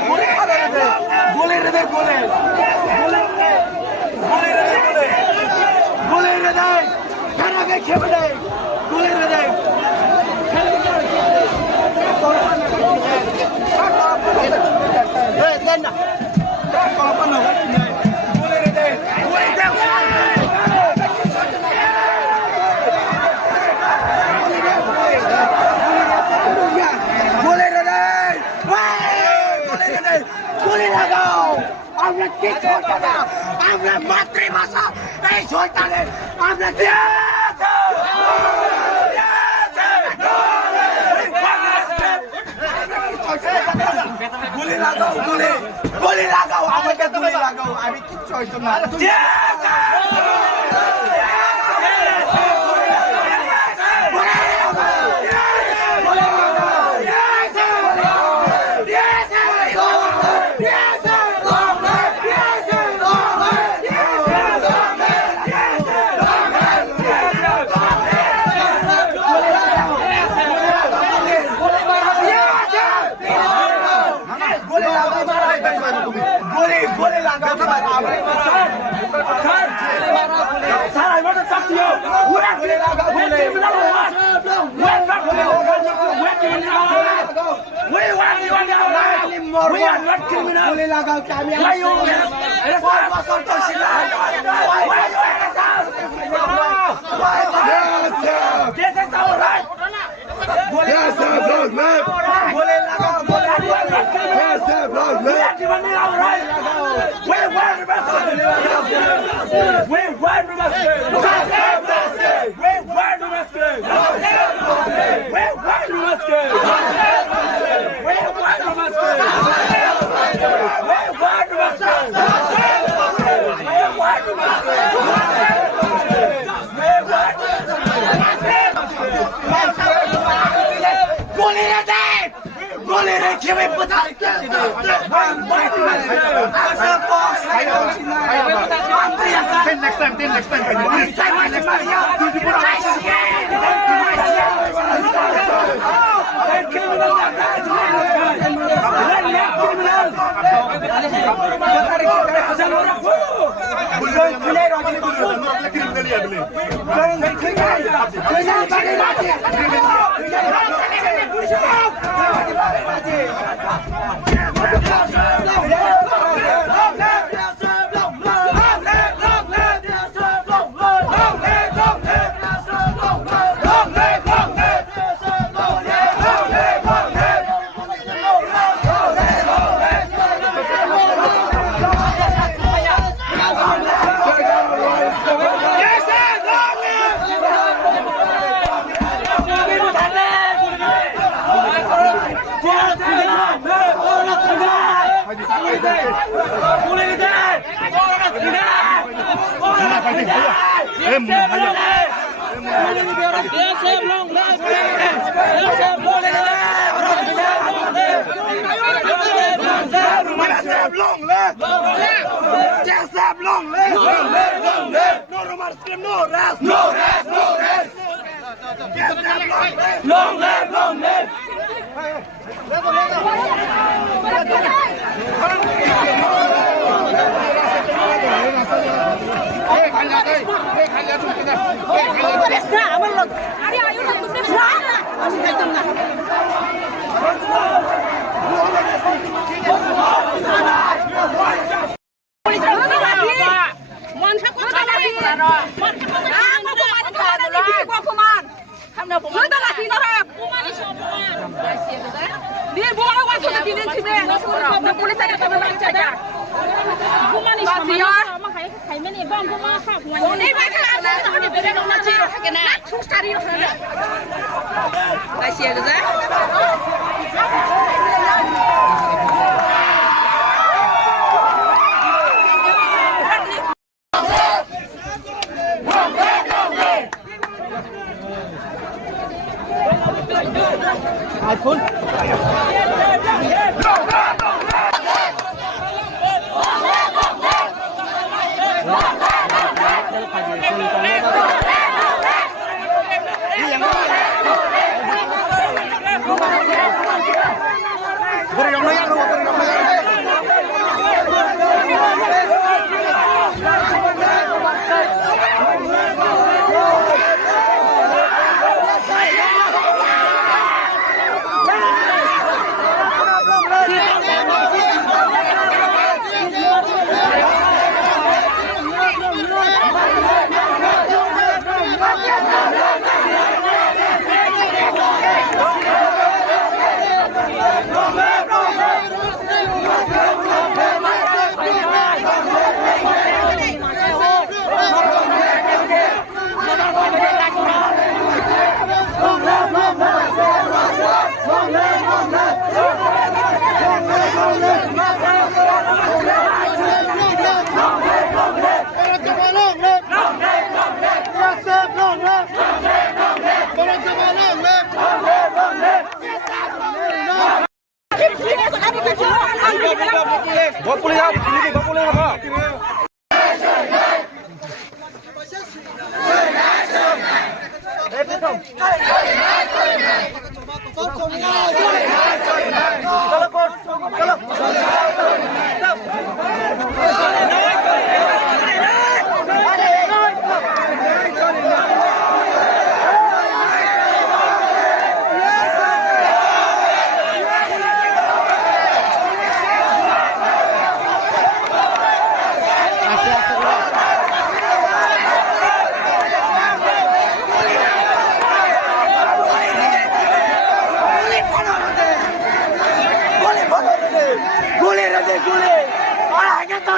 Boleh pakai ni, boleh ni, boleh. Boleh ni, boleh ni, boleh. Boleh ni, karena ke kebede. Boleh ni. Hei, dengar. Kau apa nak? Boleh ni, boleh ni. আমরা কি ছোটা না আমরা মাতৃভাষা এই শয়তানের আমরা দিয়েছে গুলি লাগাও গুলি লাগাও আমাকে গুলি লাগাও আমি কিচ্ছু হইতো না We are not criminal. Why you? This is our right. Yes, sir, wrong man. Yes, sir, wrong man. We are demanding our right. We want the best. We want the best. We want the best. We want the best. We want the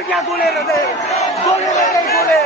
Sonia Gulerede, Gulerede,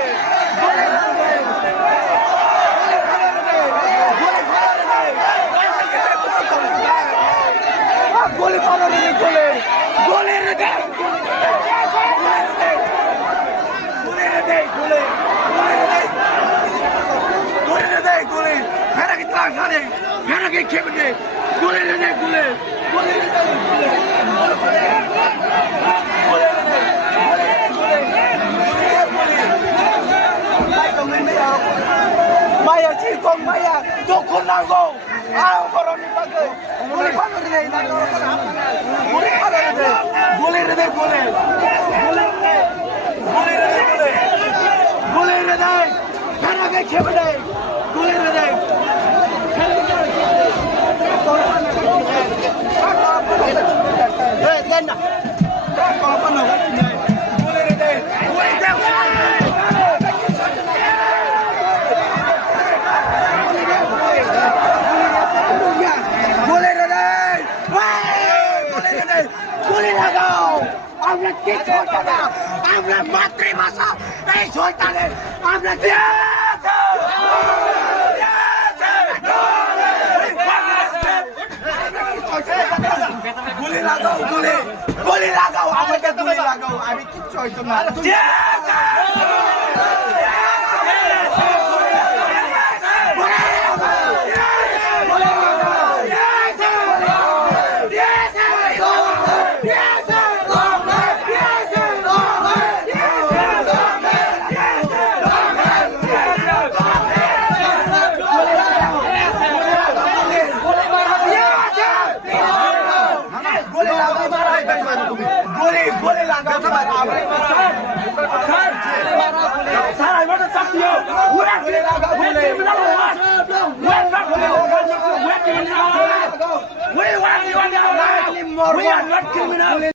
Maya chỉ con Maya, tôi không nào go. Aku orang ni pakai. Boleh pakai ni, nak orang kan apa? Boleh pakai ni. Boleh ni, boleh. Boleh ni. Boleh ni, boleh. Boleh ni. Karena ke siapa ni? Boleh ni. Hei, kena. Kau apa nak? Boleh ni. Boleh ni. আমরা কি করতে না আমরা মাতৃভাষা এই শয়তানে আমরা গুলি লাগাও গুলি লাগাও আমাকে গুলি লাগাও আমি কিচ্ছু হইতো না We are not criminal.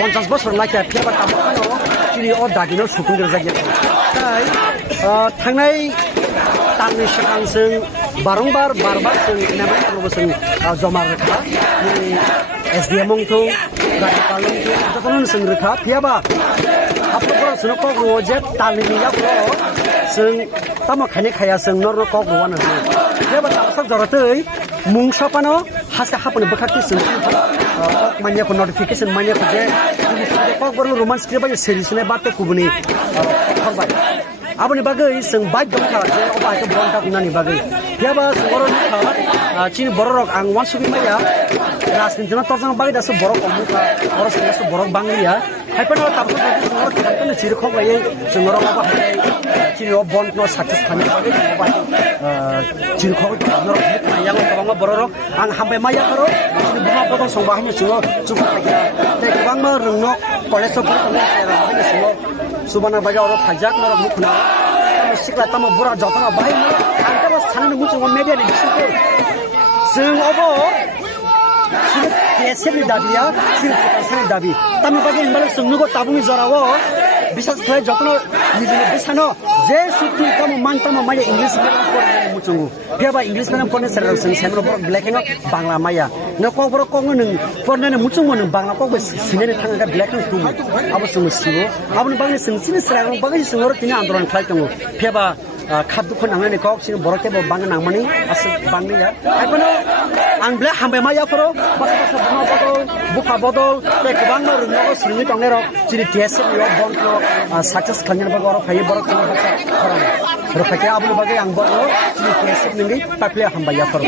পঞ্চাশ বছর লাগে ফেরবার তামানো চিনি ও দাগিনো सुफुंगेर जायो थांनाय तांनि सिगां जों बारंबार जों इनामाय जों जमा रोखा SDM मंथौ गारि पालंथौ जतन जों रोखा फियाबा आपनफोर जों कग्रुआव जे तालिनिया जों तामा खायने खाया जों नर कग्रुआनो फियाबा तासक जरतै मुं सपानो हासे हापनो बखाति जों मानिया को नोटिफिकेशन मानिया को जे कग्रुआव रोमांस क्रिबाय सेरिसने बाते कुबनि फरबाय aboni bagai sing baik dong kala je oba ke bontak nani bagai fiaba singoro ni kala chini borok ang wan subi maya rasni jona torjang bagai dasu borok omuka borok dasu borok banglia haipano tapso singoro kantene chiri khok lai singoro oba chini o bond no success khani bagai oba chiri khok nor yang kabang borok ang hambai maya karo chini bunga bodong songba hini singo chuka kaya te kabang ma rungno college of bagai singo subana bagai oro khajak nor mukna sikla tamo bura jotona bahai angka bas sanin mucung media ni bisiko sing obo sing PSL dabiya sing PSL dabi tami bagi imbal sungnugo tabungi jarawo bisas khai jotona nijine bisano je sutu tamo mantamo maya english medium pore mucungu biaba english medium pore sar sing semro black no bangla maya no ko bro ko nung pore ne mucungu nung bangla ko sinene thanga black no tu abo sung sibo abo bangni sing sin sar bagi sungor tini andolan khai tango biaba खादु खन नांगने कक सिन बरके बांग नांगमानि आस बांगनिया आइबनो आं ब्ले हामबाय माया furrow बासा बुखा बदल ते गोबां रोंनागो सिंनि टंगे रक जिनि टेस्ट यो बन्द सक्सेस खानजन बगर फाय बरक बासा फरम रफाके आबु बागे आं बरो जिनि टेस्ट नंगै तापले हामबाय फरो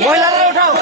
মহিলারা উঠাও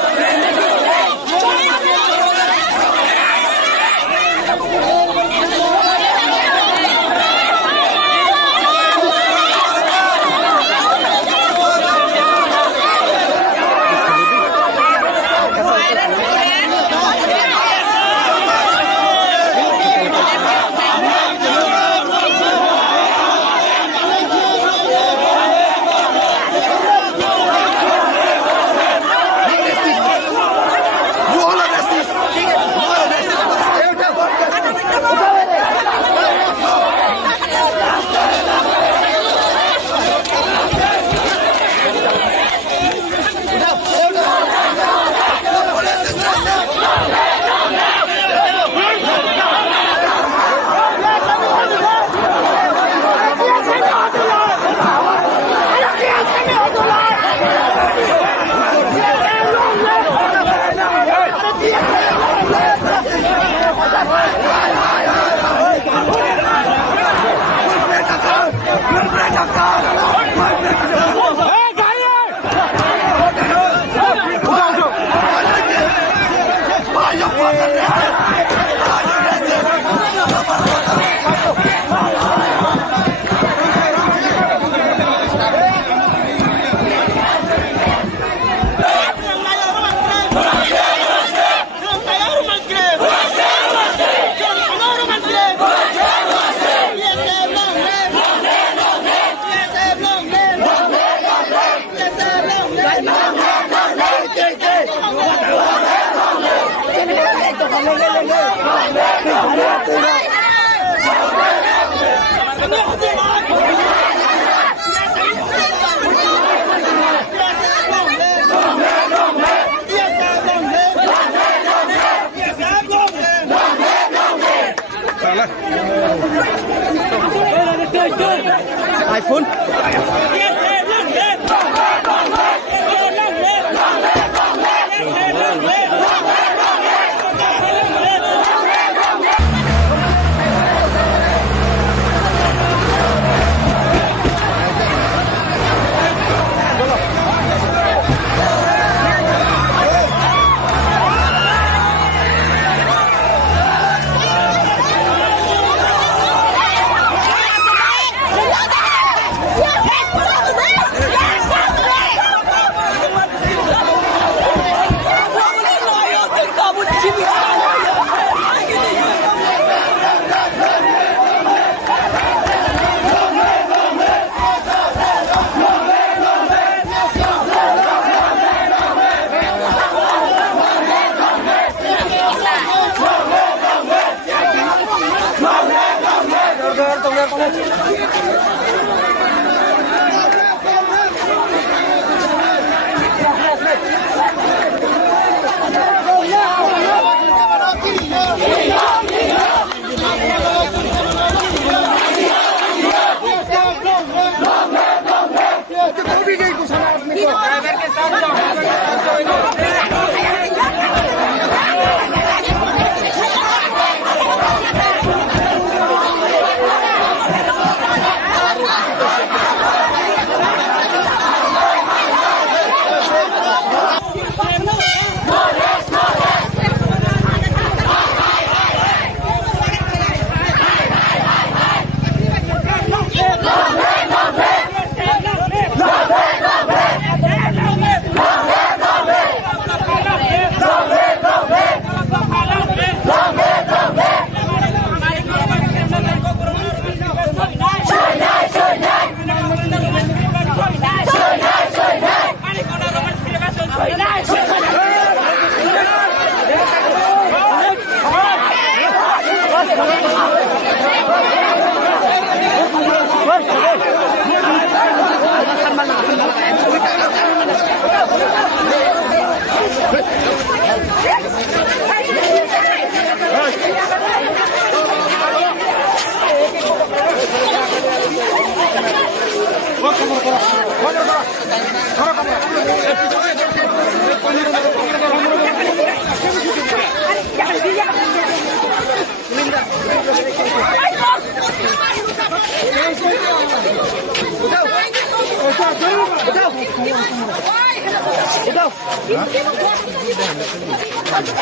iPhone.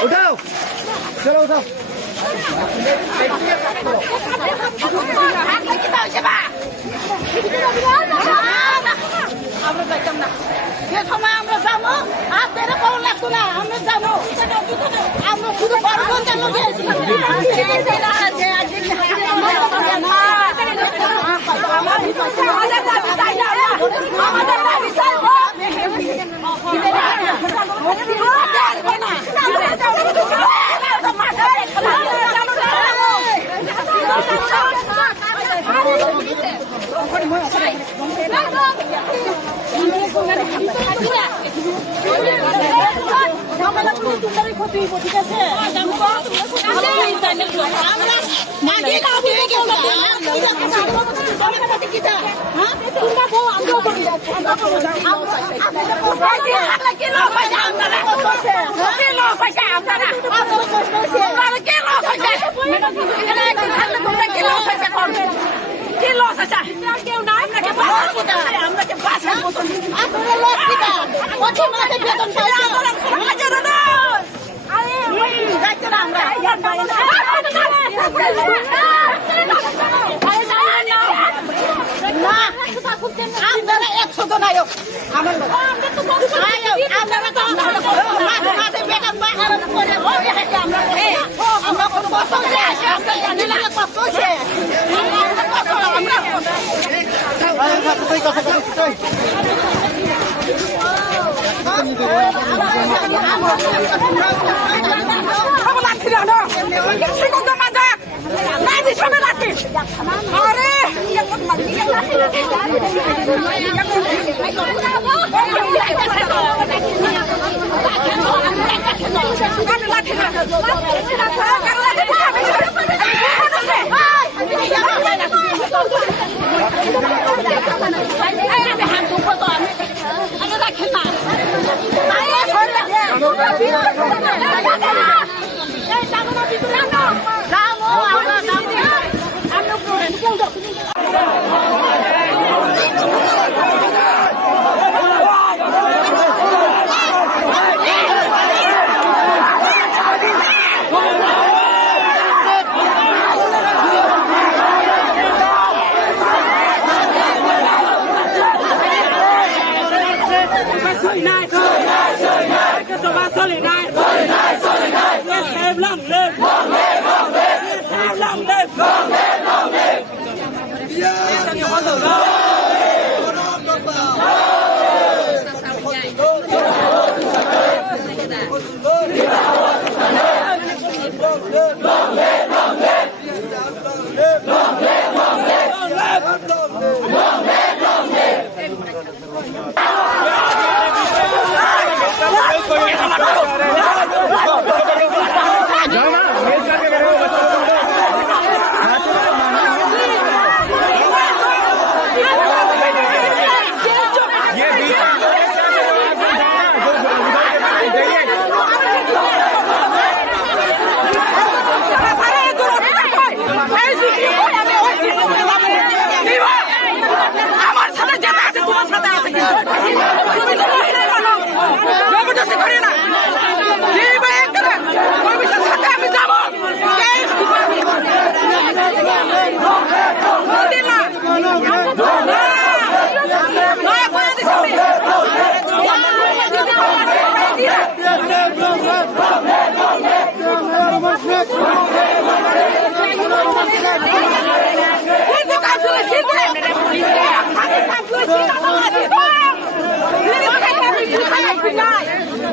উঠাও চলো উঠাও আমরা যাইতাম না যে সময় আমরা যাবো আর তেরে পাওয়া লাগতো না আমরা যাবো আমরা শুধু বড়গঞ্জের লোকে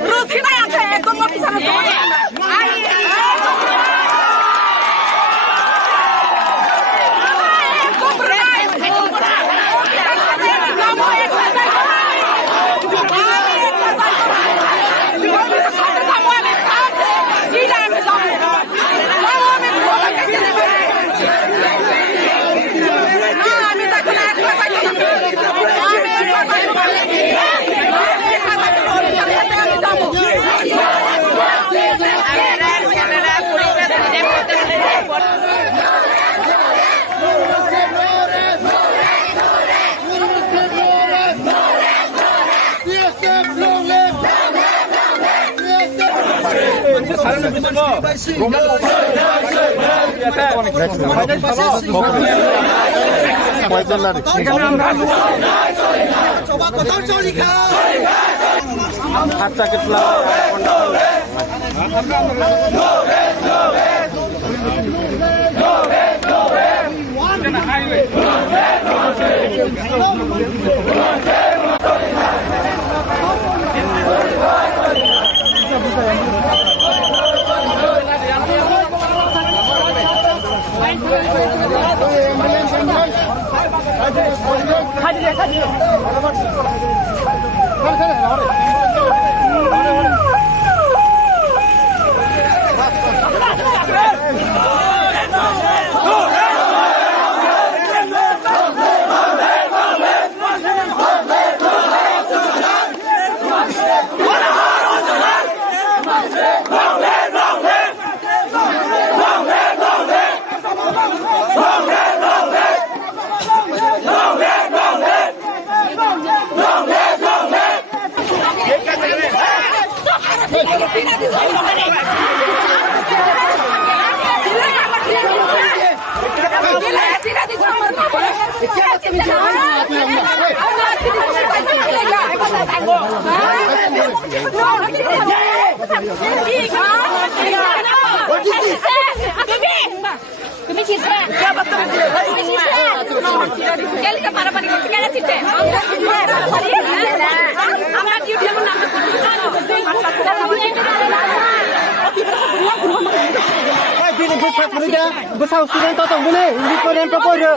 Rosie 사람을 믿으면 Besar student totong boleh, ini kalian propose.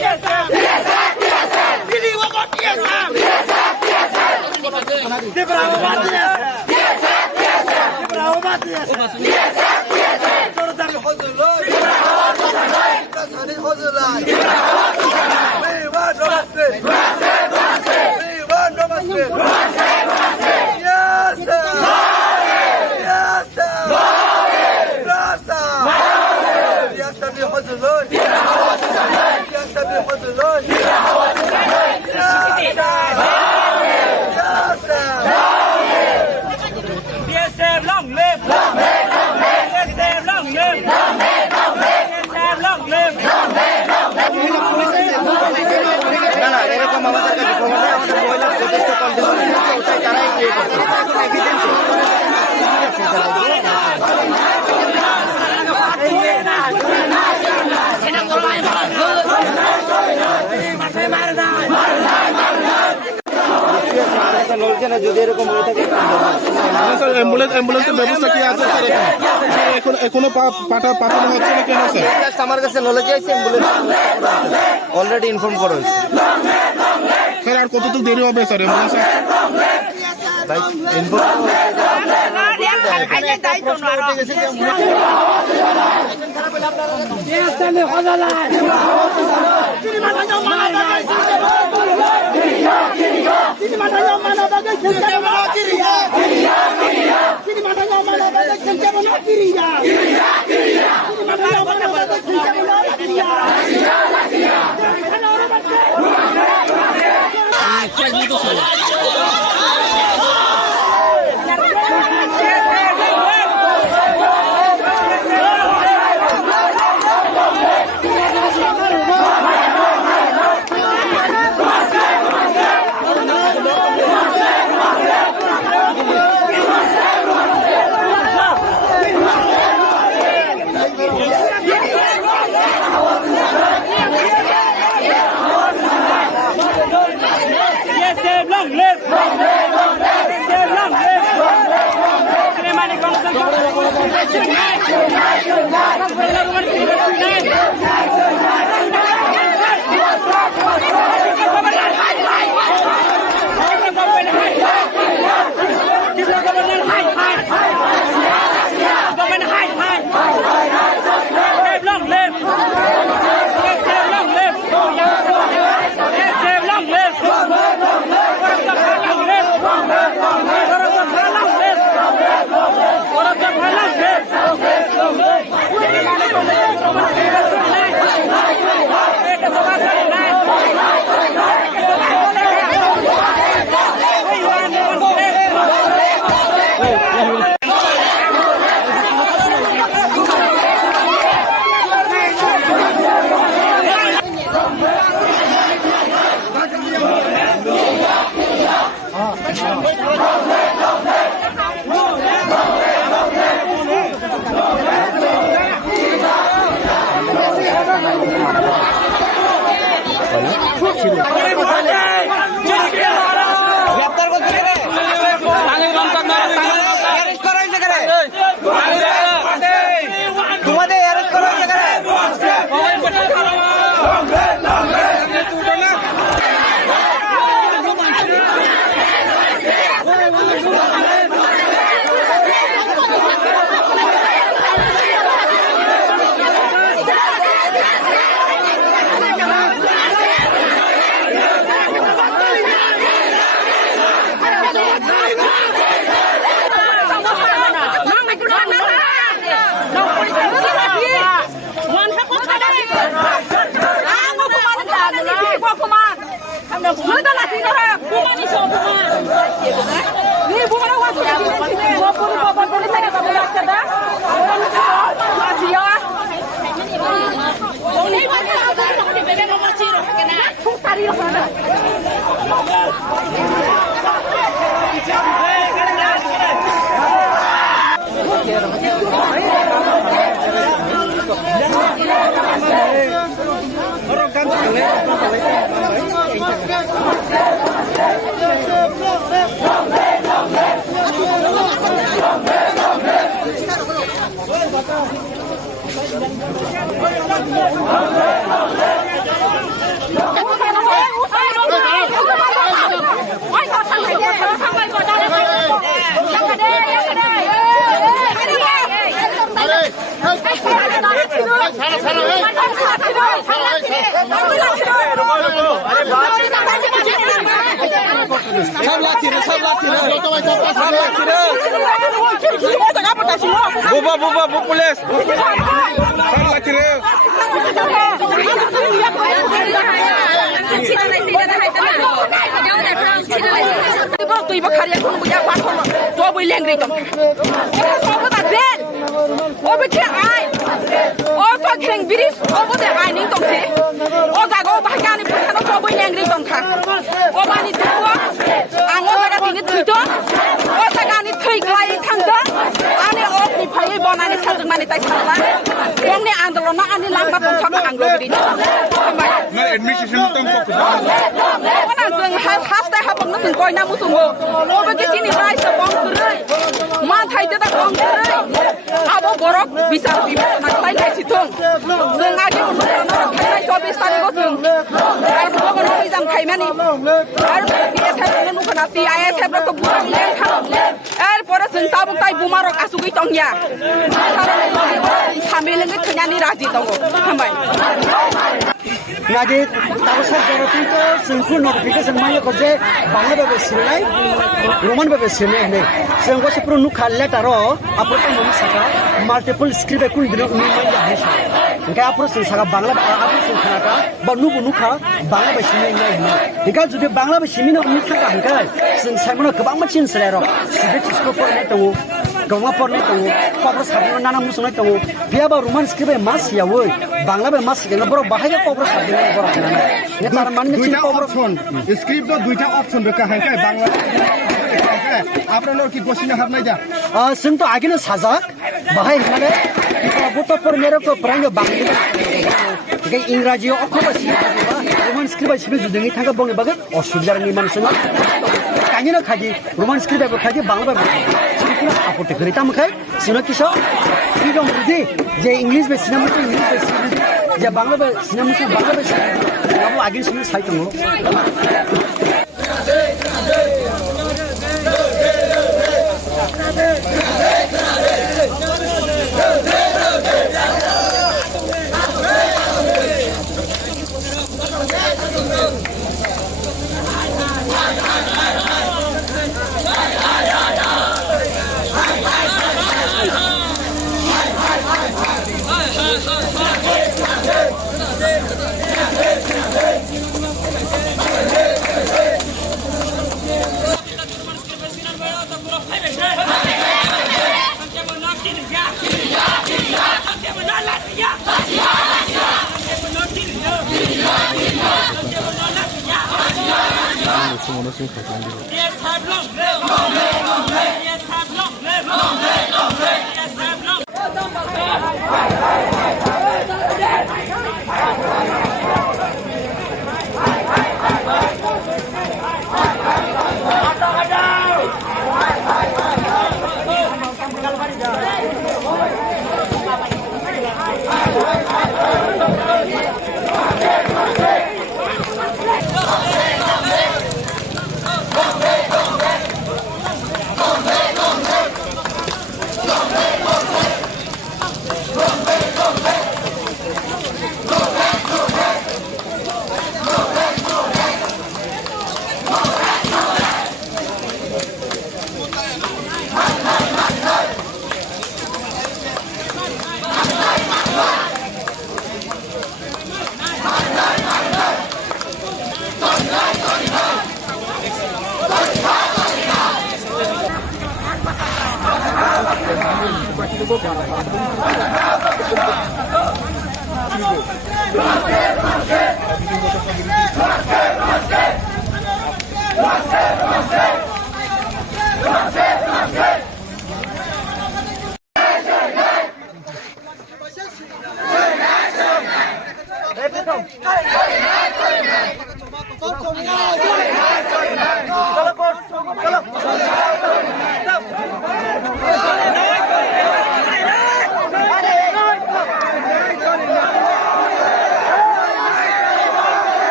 Yes, BSF long live! BSF long live! BSF long live! না না এরকম আমাদের কাছে খবর নেই আমাদের মহিলা যথেষ্ট কন্ডিশন ওটাই তারাই ইয়ে করছে যদি এরকম হয়ে থাকে অ্যাম্বুলেন্সের ব্যবস্থা কি আছে স্যার এখানে এখনো পাঠানো হচ্ছে না কেন স্যার জাস্ট আমার কাছে নলেজ আছে অ্যাম্বুলেন্স অলরেডি ইনফর্ম করা হয়েছে স্যার আর কতটুকু দেরি হবে স্যার অ্যাম্বুলেন্স তাই inform BSF long live! BSF long live! Kirimani Kongsan Buba, pulis. তুই খারিয়া কোন বুঝা পাথর তো বই লেংরি তো সবটা জেল ও বিছে আই ও তো খেং বিরিস ও বদে আইনি তংছে ও জাগো ভাগানি পছানো তো বই লেংরি তংখা ও বানি তো আং ও জাগা দিনে থুইতো ও জাগানি থৈগ্লাই থাंदो आने अपनि फायै बनानि साजों माने ताइ साला जोंनि आन्दोलना आनि लांबा तंसाबा आंल' बिदि ना एडमिनिस्ट्रेशन तंग ona जों हास्ताय हाबनो जों गयना मुसुङो अबे गेटिनि प्राइस बंगरै मान थाइदो दा बंगरै आबो बरक बिसार बिबाना खालायनाय सिथों जों आगे उन्नतनो खालायनाय 24 तारिखआव जों आरो सबनो एग्जाम खायमानि आरो बिएसएफनो नुखना टिआइएसएफ रखौ बुरां लेन खालाम एरपरे जों ताबुं ताइ बुमारक आसुगै तंया सामेलंगै थैनानै राजि दङ हामबाय नागे ताबसा गरतिंको जोंखौ नटिफिकेशन मायो जे बांला बाबे सिरनाय रोमान बाबे सिरनाय ने जों गसप्रो नुखा लेटारो आप्रता मनि साका मल्टीपल स्क्रिप्ट कुइ दिनो उनि माय हायसा ओंखाय आप्रो जों साका बांला आप्रो जों खानाका बा नुबु नुखा बांला बाय सिरनाय ने ओंखाय जुदि बांला बाय सिमिनो उनि थाका ओंखाय जों साइमनो गोबां मानसिन सरायरो सिबे तिस्को फरायनाय दङ गंगा फरायनाय दङ कब्र साबनो नाना मुसुनाय दङ बियाबा रोमान स्क्रिप्ट मासियावै बांला बाय मासिगेन बर बाहाय कब्र साबनो দুইটা অপশন স্ক্রিপ্ট দুইটা অপশন রেখা হয় বাংলা আপনার কি কোশ্চেন হারনাই যা जों तो आगे साजाक बाहाय माने गथ'फोर मेरखौ प्राय बांला इंराजि अखबासि रोमान स्क्रिप्ट सिबे जुदि थांगा बंनि बागै असुबिदानि मानसिना कायनो खादि रोमान स्क्रिप्ट खादि बांला सिखिना आपत्ति गरि तामखाय जोंना किस फ्रीडम दि जे इंग्लिश बे सिनेमा इंग्लिश बे जे बांला बे सिनेमा बांला बे अब आगे सिने साइट दङ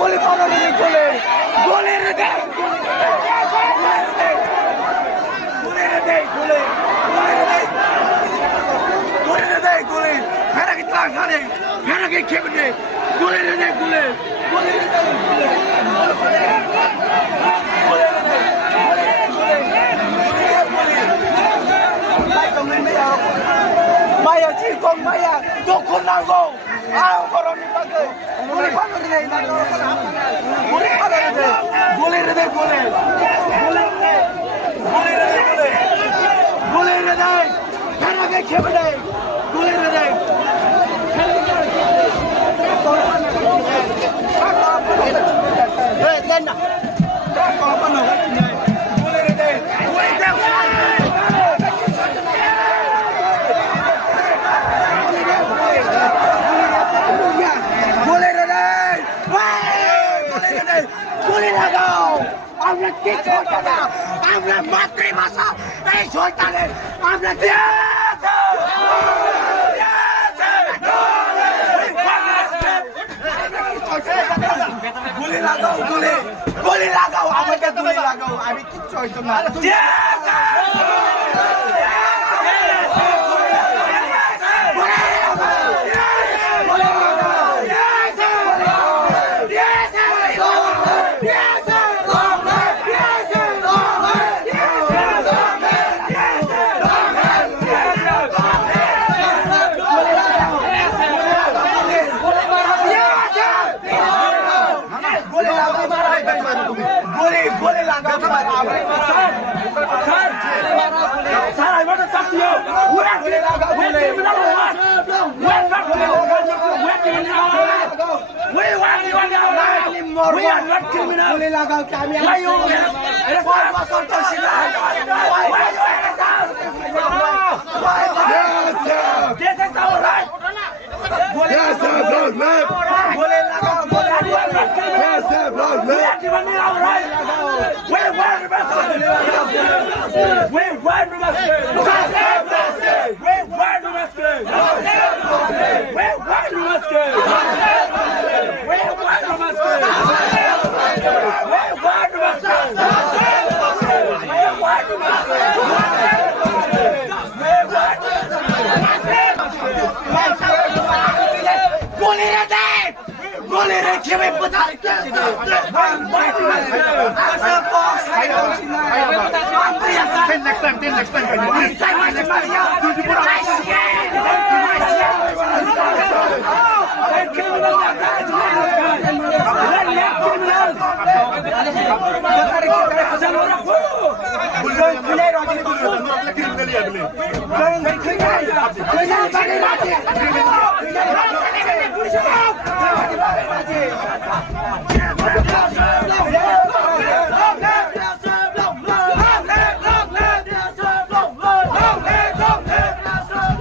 goli palo রে goli goli রে দে goli রে দে goli goli রে দে goli ফেরা কি তা খানে ফেরা কি খেবে দে goli রে দে goli goli রে দে Maya ci kong maya dokon nago ang koroni bagay muli palo rin ay nagawa ko na muli palo rin gole rin gole gole rin kaya kay kebe rin gole rin lên nào আমরা কি করতে না আমরা মাতৃভাষা এই সন্তানের আমরা গুলি লাগাও গুলি গুলি লাগাও আমাকে গুলি লাগাও আমি কিচ্ছু হইতো না Boleh langgar Sir, I want to talk to you. Where criminal? Where we are not criminal. Boleh langgar kami. Why you? This is our right. Yes, sir, boleh langgar. Yes, sir, we are demanding our right. We want the best. We want the best. We want the best. We want the best. We want the best. We want the best. Boleh kami betul. Next time. Criminal.